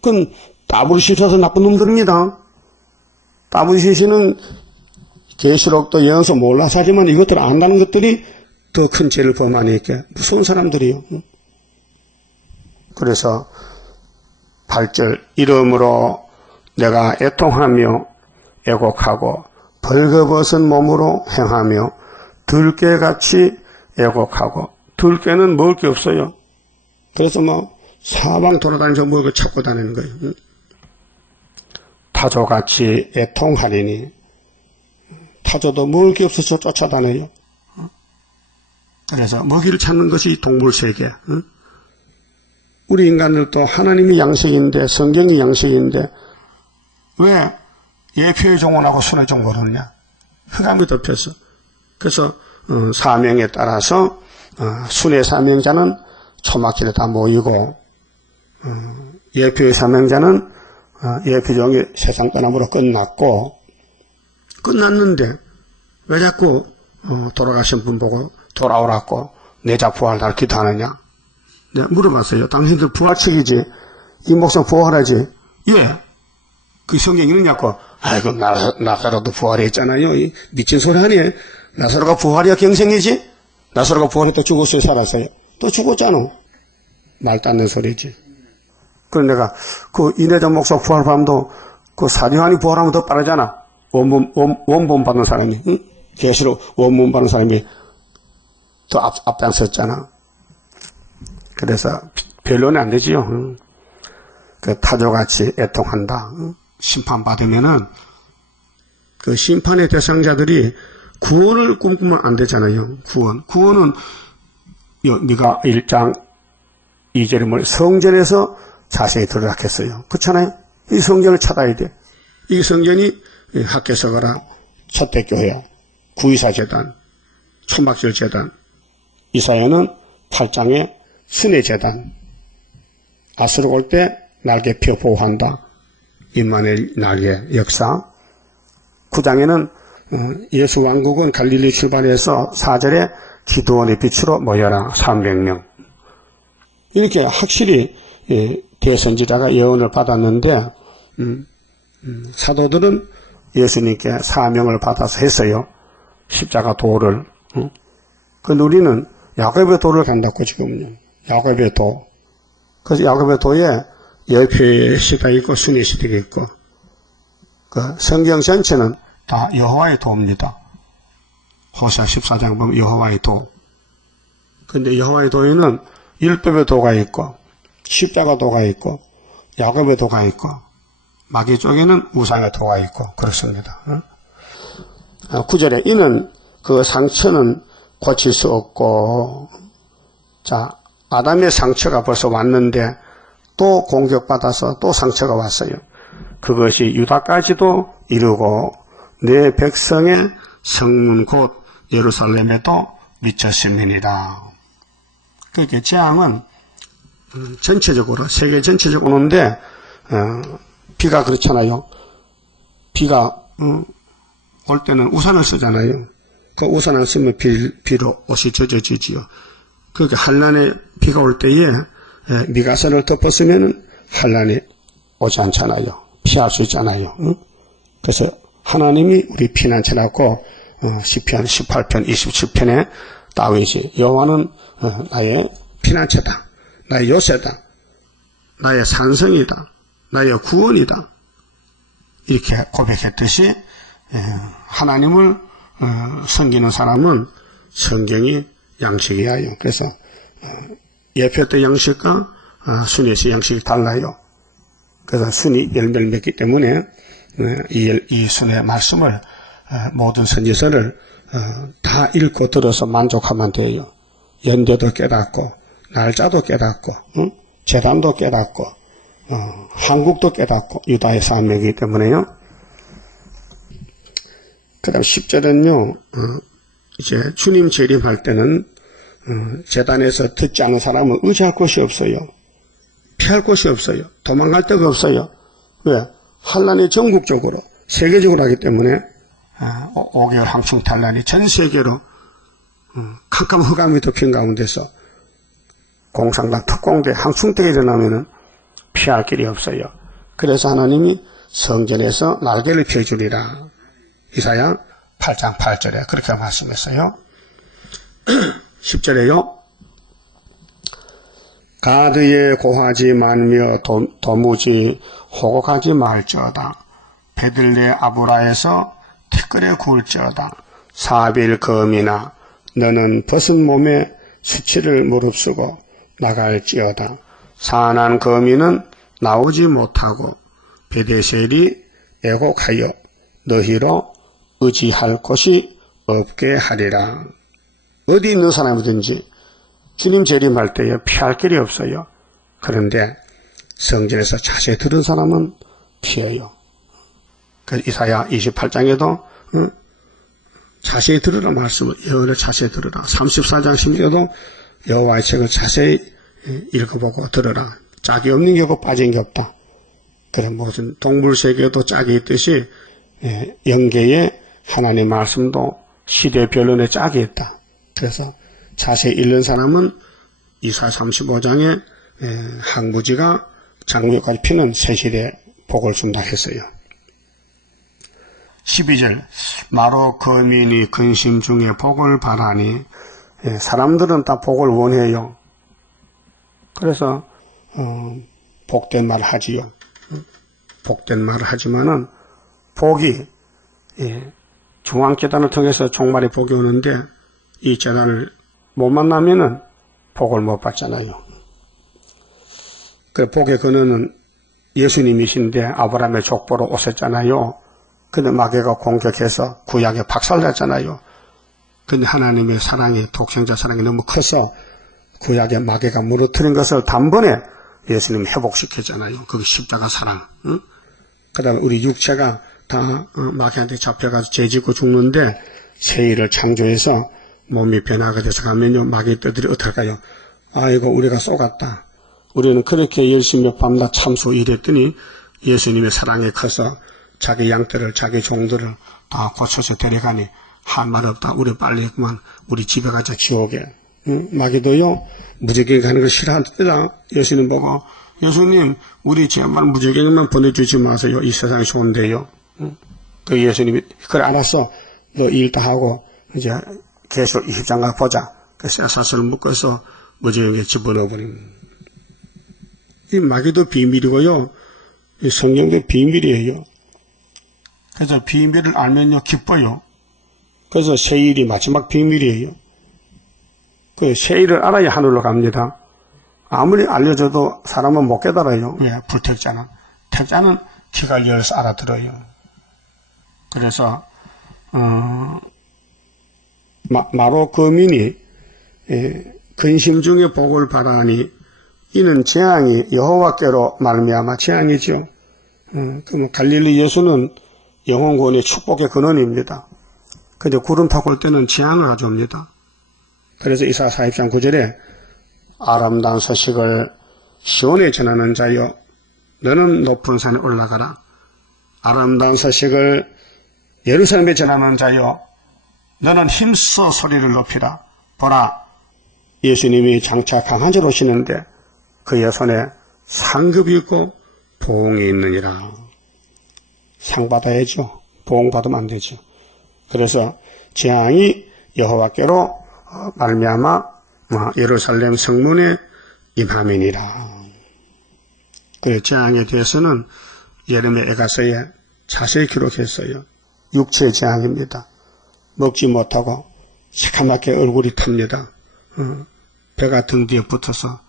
그건 WCC에서 나쁜 놈들입니다. WCC는 계시록도 예언서 몰라서 하지만 이것들을 안다는 것들이 더 큰 죄를 범하니까 무서운 사람들이요. 응? 그래서 8절 이름으로 내가 애통하며 애곡하고 벌거벗은 몸으로 행하며 들깨같이 애곡하고 들깨는 먹을 게 없어요. 그래서 사방 돌아다니면서 먹을 걸 찾고 다니는 거예요. 응? 타조같이 애통하리니 타조도 먹을 게 없어서 쫓아다녀요. 그래서 먹이를 찾는 것이 동물세계. 응? 우리 인간들도 하나님이 양식인데 성경이 양식인데 왜 예표의 종원하고 순의 종원을 하느냐? 흑암이 덮여서. 그래서 사명에 따라서 순의 사명자는 초막길에 다 모이고 예표의 사명자는 예표종이 세상 떠남으로 끝났는데 왜 자꾸 돌아가신 분 보고 돌아오라고 내자 부활 날 기도하느냐? 내가 물어봤어요. 당신들 부활책이지. 이 목사 부활하지. 예. 그 성경이 있느냐고. 아이고 나사로도 부활했잖아요. 이 미친 소리 하니. 나사로가 부활이야 경생이지. 나사로가 부활했다 죽었어요 살았어요. 또 죽었잖아. 말도 안 되는 소리지. 그래 내가 그 이내자 목사 부활함도 그 사도요한이 부활하면 더 빠르잖아. 원본 받는 사람이. 응? 계시록 원본 받는 사람이 더 앞장섰잖아. 그래서 변론이 안 되지요. 그 타조같이 애통한다. 심판받으면은 그 심판의 대상자들이 구원을 꿈꾸면 안 되잖아요. 구원은 네가 1장 2절에 뭘 성전에서 자세히 들어갔겠어요. 그렇잖아요. 이 성전을 찾아야 돼. 이 성전이 학개서가라 첫대교회야. 구이사재단, 초막절재단. 이사야는 8장에 순회재단. 아수르 올 때 날개 펴 보호한다. 임마누엘 날개 역사. 9장에는 예수 왕국은 갈릴리 출발해서 4절에 기도원의 빛으로 모여라. 300명. 이렇게 확실히 대선지자가 예언을 받았는데 사도들은 예수님께 사명을 받아서 했어요. 십자가 도를. 그런데 우리는 야곱의 도를 간다고 지금요. 야곱의 도. 그래서 야곱의 도에 예표의 시대가 있고 순의 시대가 있고 그 성경 전체는 다 여호와의 도입니다. 호세아 14장 보면 여호와의 도. 그런데 여호와의 도에는 율법의 도가 있고 십자가 도가 있고 야곱의 도가 있고 마귀 쪽에는 우상의 도가 있고 그렇습니다. 9절에 이는 그 상처는 고칠 수 없고 자 아담의 상처가 벌써 왔는데 또 공격받아서 또 상처가 왔어요. 그것이 유다까지도 이르고 내 백성의 성문 곧 예루살렘에도 미쳤음이니라. 그렇게 재앙은 전체적으로 세계 전체적으로 오는데 비가 그렇잖아요. 비가 올 때는 우산을 쓰잖아요. 그 우산을 쓰면 비로 옷이 젖어지지요. 그러니까 한란에 비가 올 때에 미가선을 덮었으면 한란이 오지 않잖아요. 피할 수 있잖아요. 그래서 하나님이 우리 피난처라고 시편 18편 27편에 다윗이 여호와는 나의 피난처다. 나의 요새다. 나의 산성이다. 나의 구원이다. 이렇게 고백했듯이 하나님을 섬기는 사람은 성경이 양식이에요. 그래서 예표 때 양식과 순회시 양식이 달라요. 그래서 순이 열매를 맺기 때문에 이 순의 말씀을 모든 선지서를 다 읽고 들어서 만족하면 돼요. 연대도 깨닫고 날짜도 깨닫고 제단도 깨닫고 한국도 깨닫고 유다의 삶이기 때문에요. 그 다음 10절은요. 이제 주님 재림할 때는 제단에서 듣지 않은 사람은 의지할 곳이 없어요. 피할 곳이 없어요. 도망갈 데가 없어요. 왜? 환란이 전국적으로 세계적으로 하기 때문에 5개월 항충탄란이 전 세계로 캄캄 흑암이 덮인 가운데서 공상당 특공대 항충대가 일어나면은 피할 길이 없어요. 그래서 하나님이 성전에서 날개를 펴주리라. 이사야 8장 8절에 그렇게 말씀했어요. 10절에요. 가드에 고하지 말며 도무지 호곡하지 말지어다. 베들레 아브라에서 티끌에 구울지어다. 사빌 거미나 너는 벗은 몸에 수치를 무릅쓰고 나갈지어다. 산한 거미는 나오지 못하고 베데셀이 애곡하여 너희로 의지할 곳이 없게 하리라. 어디 있는 사람이든지 주님 재림할 때에 피할 길이 없어요. 그런데 성전에서 자세히 들은 사람은 피해요. 그 이사야 28장에도 자세히 들으라 말씀을 여호와를 자세히 들으라. 34장 16절에도 여호와의 책을 자세히 읽어보고 들으라. 짝이 없는 게 없고 빠진 게 없다. 그래 무슨 동물세계에도 짝이 있듯이 영계에 하나님의 말씀도 시대별론에 짝이 있다. 그래서 자세히 읽는 사람은 이사야 35장에 항부지가 장미까지 피는 새시대에 복을 준다 했어요. 12절 마로 거민이 근심 중에 복을 바라니 사람들은 다 복을 원해요. 그래서 복된 말을 하지요. 복된 말을 하지만은 복이 중앙재단을 통해서 종말의 복이 오는데 이 재단을 못 만나면은 복을 못 받잖아요. 그 복의 근원은 예수님이신데 아브라함의 족보로 오셨잖아요. 근데 마귀가 공격해서 구약에 박살났잖아요. 근데 하나님의 사랑이, 독생자 사랑이 너무 커서 구약에 마귀가 무너뜨린 것을 단번에 예수님 회복시켰잖아요. 그게 십자가 사랑. 그 다음에 우리 육체가 다 마귀한테 잡혀가서 죄짓고 죽는데 새일을 창조해서 몸이 변화가 돼서 가면요. 마귀 떼들이 어떨까요? 아이고 우리가 속았다. 우리는 그렇게 열심히 밤낮 참수 일했더니 예수님의 사랑이 커서 자기 양떼를 자기 종들을 다 고쳐서 데려가니 한 말 없다. 우리 빨리 그만 우리 집에 가자 지옥에. 마귀도요 무적행 가는 거 싫어한다. 예수님 보고 예수님 우리 제발 무적행만 보내주지 마세요. 이 세상이 좋은데요. 그 예수님이 그래 알았어. 너 일 다 하고 이제 계속 20장 가 보자. 그 쇠사슬을 묶어서 무적행에 집어넣어버린. 이 마귀도 비밀이고요. 이 성경도 비밀이에요. 그래서 비밀을 알면요 기뻐요. 그래서 세일이 마지막 비밀이에요. 그 세일을 알아야 하늘로 갑니다. 아무리 알려줘도 사람은 못 깨달아요. 왜? 불택자는. 택자는 귀가 열려서 알아들어요. 그래서 마로 거민이 근심 중에 복을 바라니 이는 재앙이 여호와께로 말미암아 재앙이죠. 그럼 갈릴리 예수는 영혼구원의 축복의 근원입니다. 근데 구름 타고 올 때는 재앙을 가져옵니다. 그래서 이사야 40장 9절에 아름다운 소식을 시온에 전하는 자여 너는 높은 산에 올라가라. 아름다운 소식을 예루살렘에 전하는 자여 너는 힘써 소리를 높이라. 보라, 예수님이 장차 강한 자로 오시는데 그의 손에 상급이 있고 보응이 있느니라. 상 받아야죠. 보응 받으면 안 되죠. 그래서 재앙이 여호와께로 말미암아 예루살렘 성문에 임함이니라. 그 재앙에 대해서는 예레미야 에가서에 자세히 기록했어요. 육체의 재앙입니다. 먹지 못하고 새카맣게 얼굴이 탑니다. 배가 등 뒤에 붙어서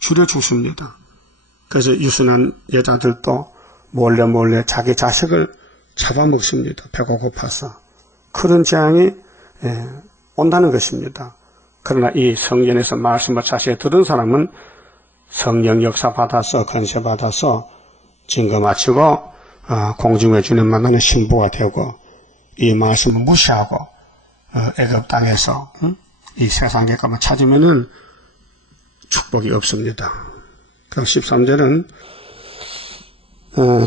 줄여 죽습니다. 그래서 유순한 여자들도 몰래 자기 자식을 잡아먹습니다. 배가 고파서. 그런 재앙이 온다는 것입니다. 그러나 이 성전에서 말씀을 자세히 들은 사람은 성령 역사 받아서 건세 받아서 증거 마치고 공중의 주님 만나는 신부가 되고 이 말씀을 무시하고 애굽 땅에서 이 세상의 것만 찾으면은 축복이 없습니다. 그럼 13절은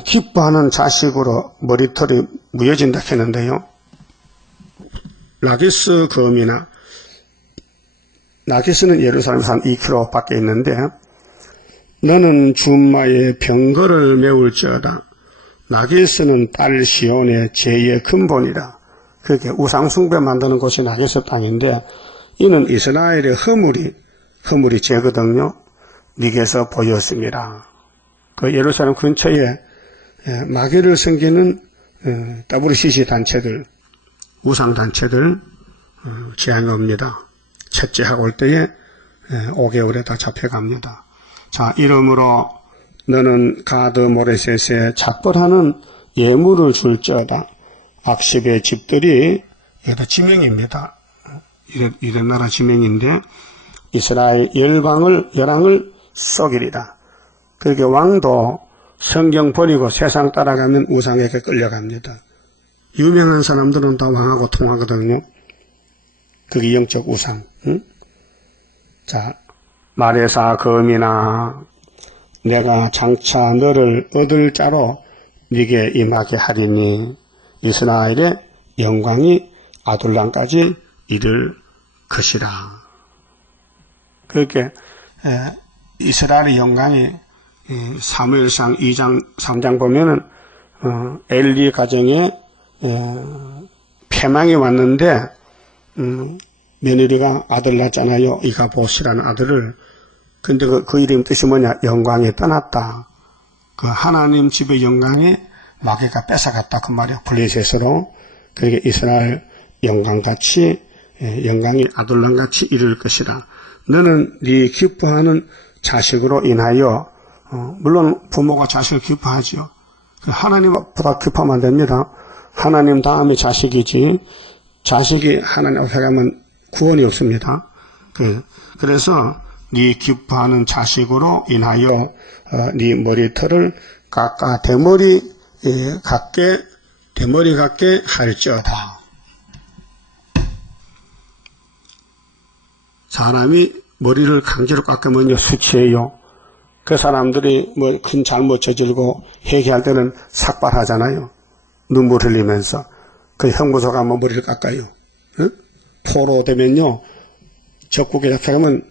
기뻐하는 자식으로 머리털이 무뎌진다 했는데요. 라기스 검이나 라기스는 예루살렘에서 한 2km 밖에 있는데 너는 준마의 병거를 메울지어다. 라기스는 딸 시온의 제2의 근본이라. 그렇게 우상숭배 만드는 곳이 라기스 땅인데 이는 이스라엘의 허물이 죄거든요. 니게서 보였습니다. 그 예루살렘 근처에 마귀를 섬기는 WCC 단체들, 우상 단체들 재앙이 옵니다. 첫째 하고 올 때에 5개월에 다 잡혀갑니다. 자, 이러므로 너는 가드 모레셋에 작벌하는 예물을 줄지어다. 악십의 집들이 이것도 지명입니다. 이런 나라 지명인데 이스라엘 열왕을 쏘기리라. 그렇게 왕도 성경 버리고 세상 따라가면 우상에게 끌려갑니다. 유명한 사람들은 다 왕하고 통하거든요. 그게 영적 우상. 응? 자, 마레사 검이나 내가 장차 너를 얻을 자로 네게 임하게 하리니 이스라엘의 영광이 아둘람까지 이를 것이라. 그렇게 이스라엘의 영광이 사무엘상 2장 3장 보면은 엘리 가정에 패망이 왔는데 며느리가 아들 낳았잖아요. 이가봇이라는 아들을. 근데 그 이름 뜻이 뭐냐? 영광이 떠났다. 그 하나님 집의 영광이 마귀가 뺏어갔다 그 말이야. 블레셋으로. 그러니까 이스라엘 영광같이 영광이 아둘람같이 이룰 것이라. 너는 네 기뻐하는 자식으로 인하여 물론 부모가 자식을 기뻐하죠. 하나님보다 기뻐하면 안 됩니다. 하나님 다음에 자식이지 자식이 하나님 앞에 가면 구원이 없습니다. 그래서 네 기뻐하는 자식으로 인하여 네 머리털을 깎아 대머리 같게 할지어다. 사람이 머리를 강제로 깎으면요 수치예요. 그 사람들이 뭐 큰 잘못 저질고 회개할 때는 삭발하잖아요. 눈물 흘리면서. 그 형무소 가면 머리를 깎아요. 응? 포로 되면요 적국에 잡혀가면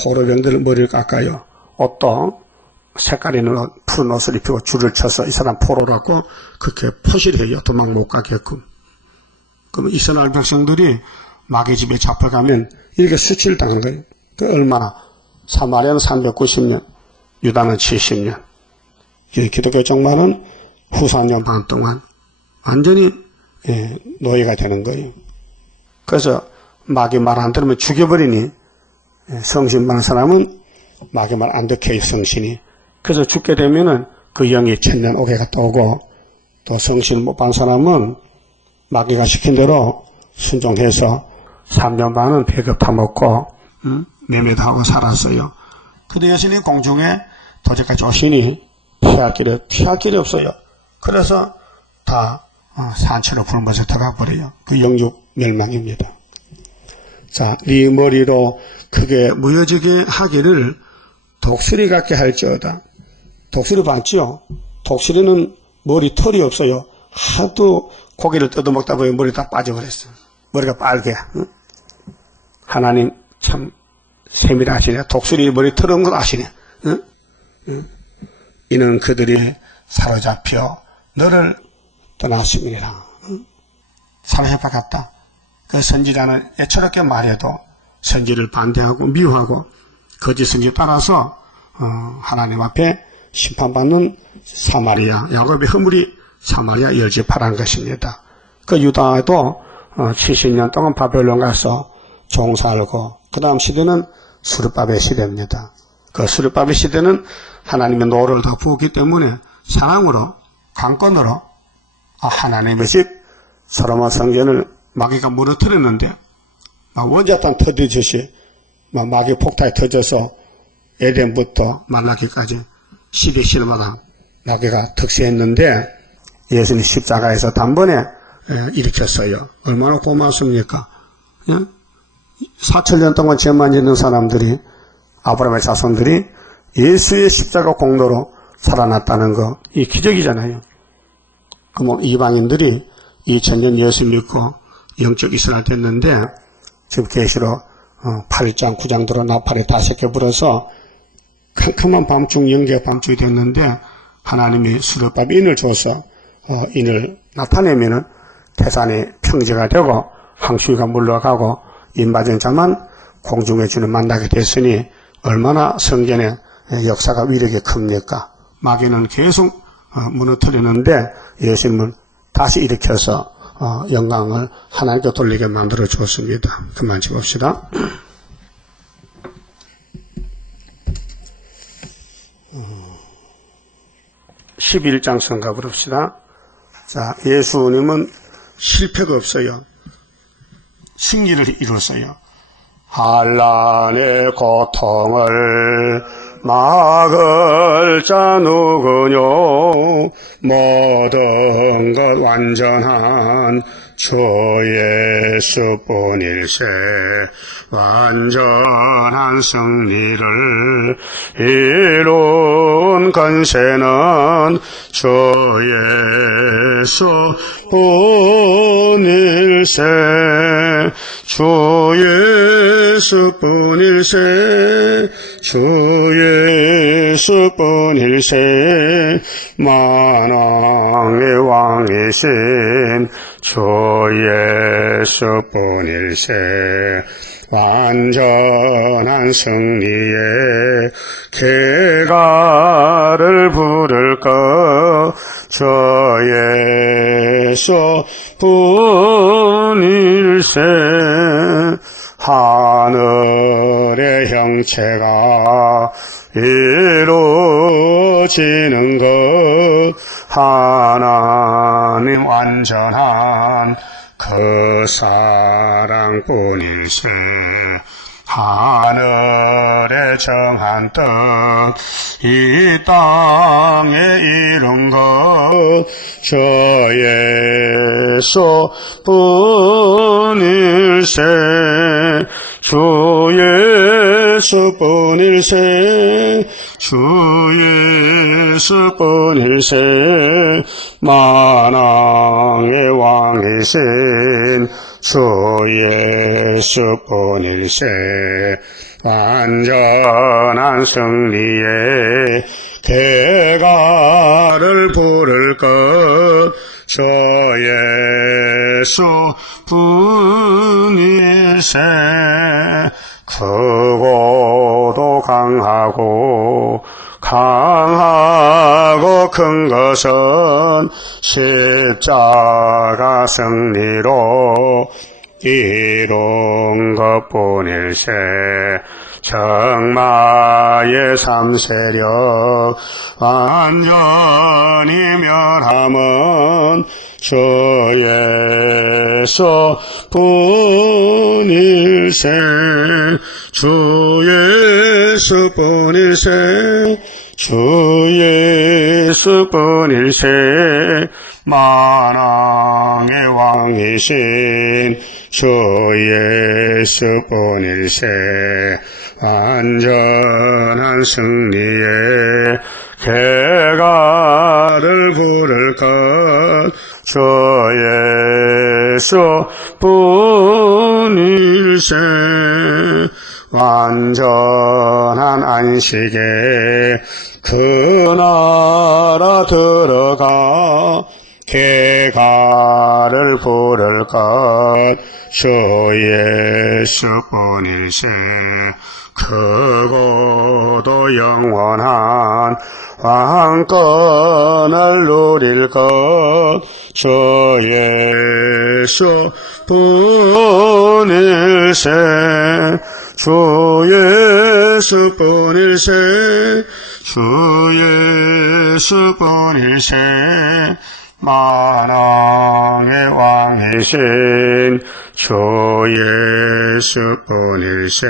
포로병들 머리를 깎아요. 옷도 색깔 있는 푸른 옷을 입히고 줄을 쳐서 이 사람 포로라고 그렇게 포실해요. 도망 못 가게끔. 그러면 이스라엘 백성들이 마귀 집에 잡혀가면 이렇게 수치를 당하는 거예요. 그 얼마나? 사마리아는 390년, 유다는 70년. 기독교 정말은 후사년 반 동안 완전히 노예가 되는 거예요. 그래서 마귀 말 안 들으면 죽여버리니 성신 많은 사람은 마귀 말 안 듣게 해요. 성신이. 그래서 죽게 되면은 그 영이 천년 오게 갔다 오고 또 성신 못 받은 사람은 마귀가 시킨 대로 순종해서 3년 반은 배급 타먹고 매매도 하고 살았어요. 근데 예수님 공중에 도저까지 오시니 피할 길이 없어요. 그래서 다 산채로 불면서 들어가 버려요. 그 영육 멸망입니다. 자, 네 머리로 크게 무뎌지게 하기를 독수리 같게 할지어다. 독수리 봤죠? 독수리는 머리 털이 없어요. 하도 고기를 뜯어먹다 보니 머리 다 빠져버렸어. 머리가 빨개. 응? 하나님 참 세밀하시네. 독수리 머리 털 없는 걸 아시네. 응? 응? 이는 그들이 사로잡혀 너를 떠났음이라. 응? 사로잡혀 갔다. 그 선지자는 애처롭게 말해도 선지를 반대하고 미워하고 거짓 선지 따라서 하나님 앞에 심판받는 사마리아, 야곱의 허물이 사마리아 열지파란 것입니다. 그 유다도 70년 동안 바벨론 가서 종살고 그 다음 시대는 수르바벨 시대입니다. 그 수르바벨 시대는 하나님의 노를 다 부었기 때문에 사랑으로 강권으로 하나님의 집 솔로몬 성전을 마귀가 무너뜨렸는데 원자탄 터지듯이 마귀 폭탄이 터져서 에덴부터 말라기까지 시대 시대마다 마귀가 특세했는데 예수님 십자가에서 단번에 일으켰어요. 얼마나 고맙습니까? 4,000년 동안 죄만 짓는 사람들이 아브라함의 자손들이 예수의 십자가 공로로 살아났다는 거, 이 기적이잖아요. 그럼 이방인들이 2000년 예수 믿고 영적 이스라엘 됐는데 지금 계시록 8장 9장 들어 나팔에 다새겨 불어서 캄캄한 밤중 영계 밤중이 됐는데 하나님이 수르바벨 인을 줘서 인을 나타내면은 태산이 평지가 되고 항수위가 물러가고 인바된 자만 공중에 주는 만나게 됐으니 얼마나 성전의 역사가 위력이 큽니까? 마귀는 계속 무너뜨리는데 예수님은 다시 일으켜서 영광을 하나님께 돌리게 만들어 주었습니다. 그만 짚읍시다. 11장 성가 부릅시다. 자, 예수님은 실패가 없어요. 승리를 이뤘어요. 한란의 고통을 막을 자 누구뇨? 모든 것 완전한 주 예수뿐일세. 완전한 승리를 이룬 건세는 주 예수뿐일세. 주 예수뿐일세. 주 예수뿐일세. 만왕의 왕이신 주 예수뿐일세. 완전한 승리의 개가를 부를 것 주 예수뿐일세. 하늘의 형체가 이루어지는 것 하나님 완전한 그 사랑뿐일세. 하늘에 정한 뜻 이 땅에 이룬 것 주 예수뿐일세. 주 예수뿐일세. 주 예수뿐일세. 만왕의 왕이신 주 예수뿐일세. 완전한 승리의 대가를 부를 것 주 예수뿐일세. 크고도 강하고 큰 것은 십자가 승리로 이룬 것뿐일세. 정마의 삼세력 완전히 멸함은 주 예수뿐일세. 주 예수뿐일세. 주 예수뿐일세 만왕의 왕이신 주 예수뿐일세 완전한 승리에 개가를 부를 것 주 예수뿐일세 완전한 안식에 그 나라 들어가 개가를 부를 것 주 예수뿐일세 크고도 영원한 왕권을 누릴 것 주 예수뿐일세 주 예수뿐일세 주 예수뿐일세 만왕의 왕이신 주 예수뿐일세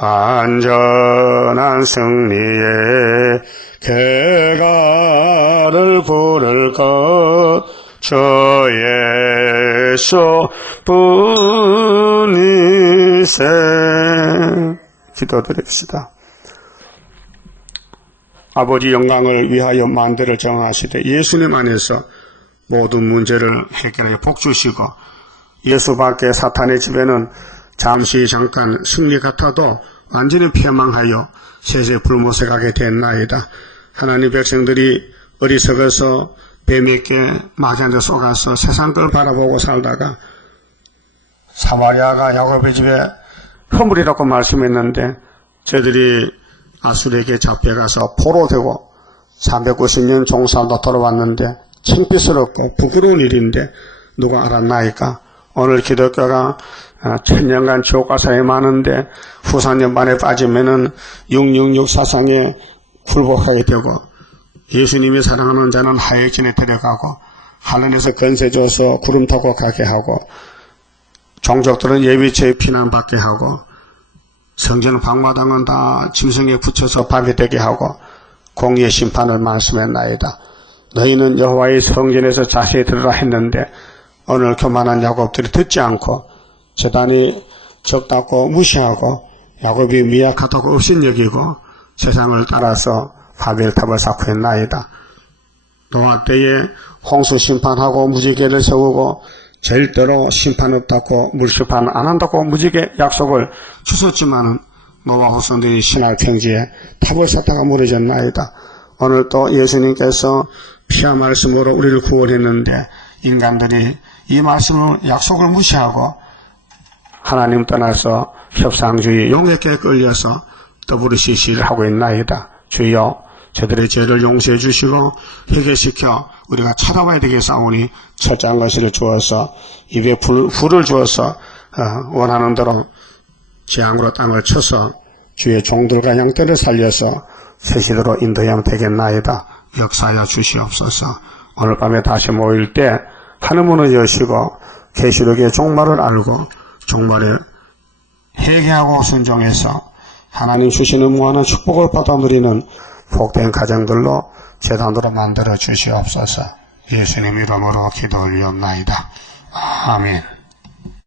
완전한 승리에 개가를 부를 것 주 예수뿐일세 기도드립시다. 아버지 영광을 위하여 만대를 정하시되 예수님 안에서 모든 문제를 해결하여 복 주시고 예수 밖에 사탄의 집에는 잠시 잠깐 승리 같아도 완전히 패망하여 세세 불못에 가게 됐나이다. 하나님 백성들이 어리석어서 뱀에게 마귀한테 속아서 세상 걸 바라보고 살다가 사마리아가 야곱의 집에 허물이라고 말씀했는데 저들이 아수르에게 잡혀가서 포로되고 390년 종살다 돌아왔는데 창피스럽고 부끄러운 일인데 누가 알았나이까? 오늘 기독교가 1000년간 지옥가사에 많은데 후상년반에 빠지면은 666 사상에 굴복하게 되고 예수님이 사랑하는 자는 하늘진에 데려가고 하늘에서 건세 줘서 구름 타고 가게 하고 종족들은 예비체에 피난받게 하고 성전 방마당은 다 짐승에 붙여서 밤이 되게 하고 공의의 심판을 말씀했나이다. 너희는 여호와의 성전에서 자세히 들으라 했는데 오늘 교만한 야곱들이 듣지 않고 재단이 적다고 무시하고 야곱이 미약하다고 업신여기고 세상을 따라서 바벨탑을 쌓고 했나이다. 노아 때에 홍수 심판하고 무지개를 세우고 절대로 심판 없다고 물심판 안 한다고 무지개 약속을 주셨지만은 노아 후손들이 신할 평지에 탑을 쌓다가 무너졌나이다. 오늘 또 예수님께서 피와 말씀으로 우리를 구원했는데 인간들이 이 말씀을 약속을 무시하고 하나님 떠나서 협상주의 용액에 끌려서 더부르시시를 하고 있나이다. 주여 저들의 죄를 용서해 주시고 회개시켜 우리가 찾아와야 되겠사오니 철저한 것을 주어서 입에 불을 주어서 원하는 대로 재앙으로 땅을 쳐서 주의 종들과 양떼를 살려서 새시대로 인도하면 되겠나이다. 역사하여 주시옵소서. 오늘 밤에 다시 모일 때 하늘문을 여시고 계시록의 종말을 알고 종말에 회개하고 순종해서 하나님 주시는 무한한 축복을 받아 누리는 복된 가정들로 재단으로 만들어 주시옵소서. 예수님 이름으로 기도 올리옵나이다. 아멘.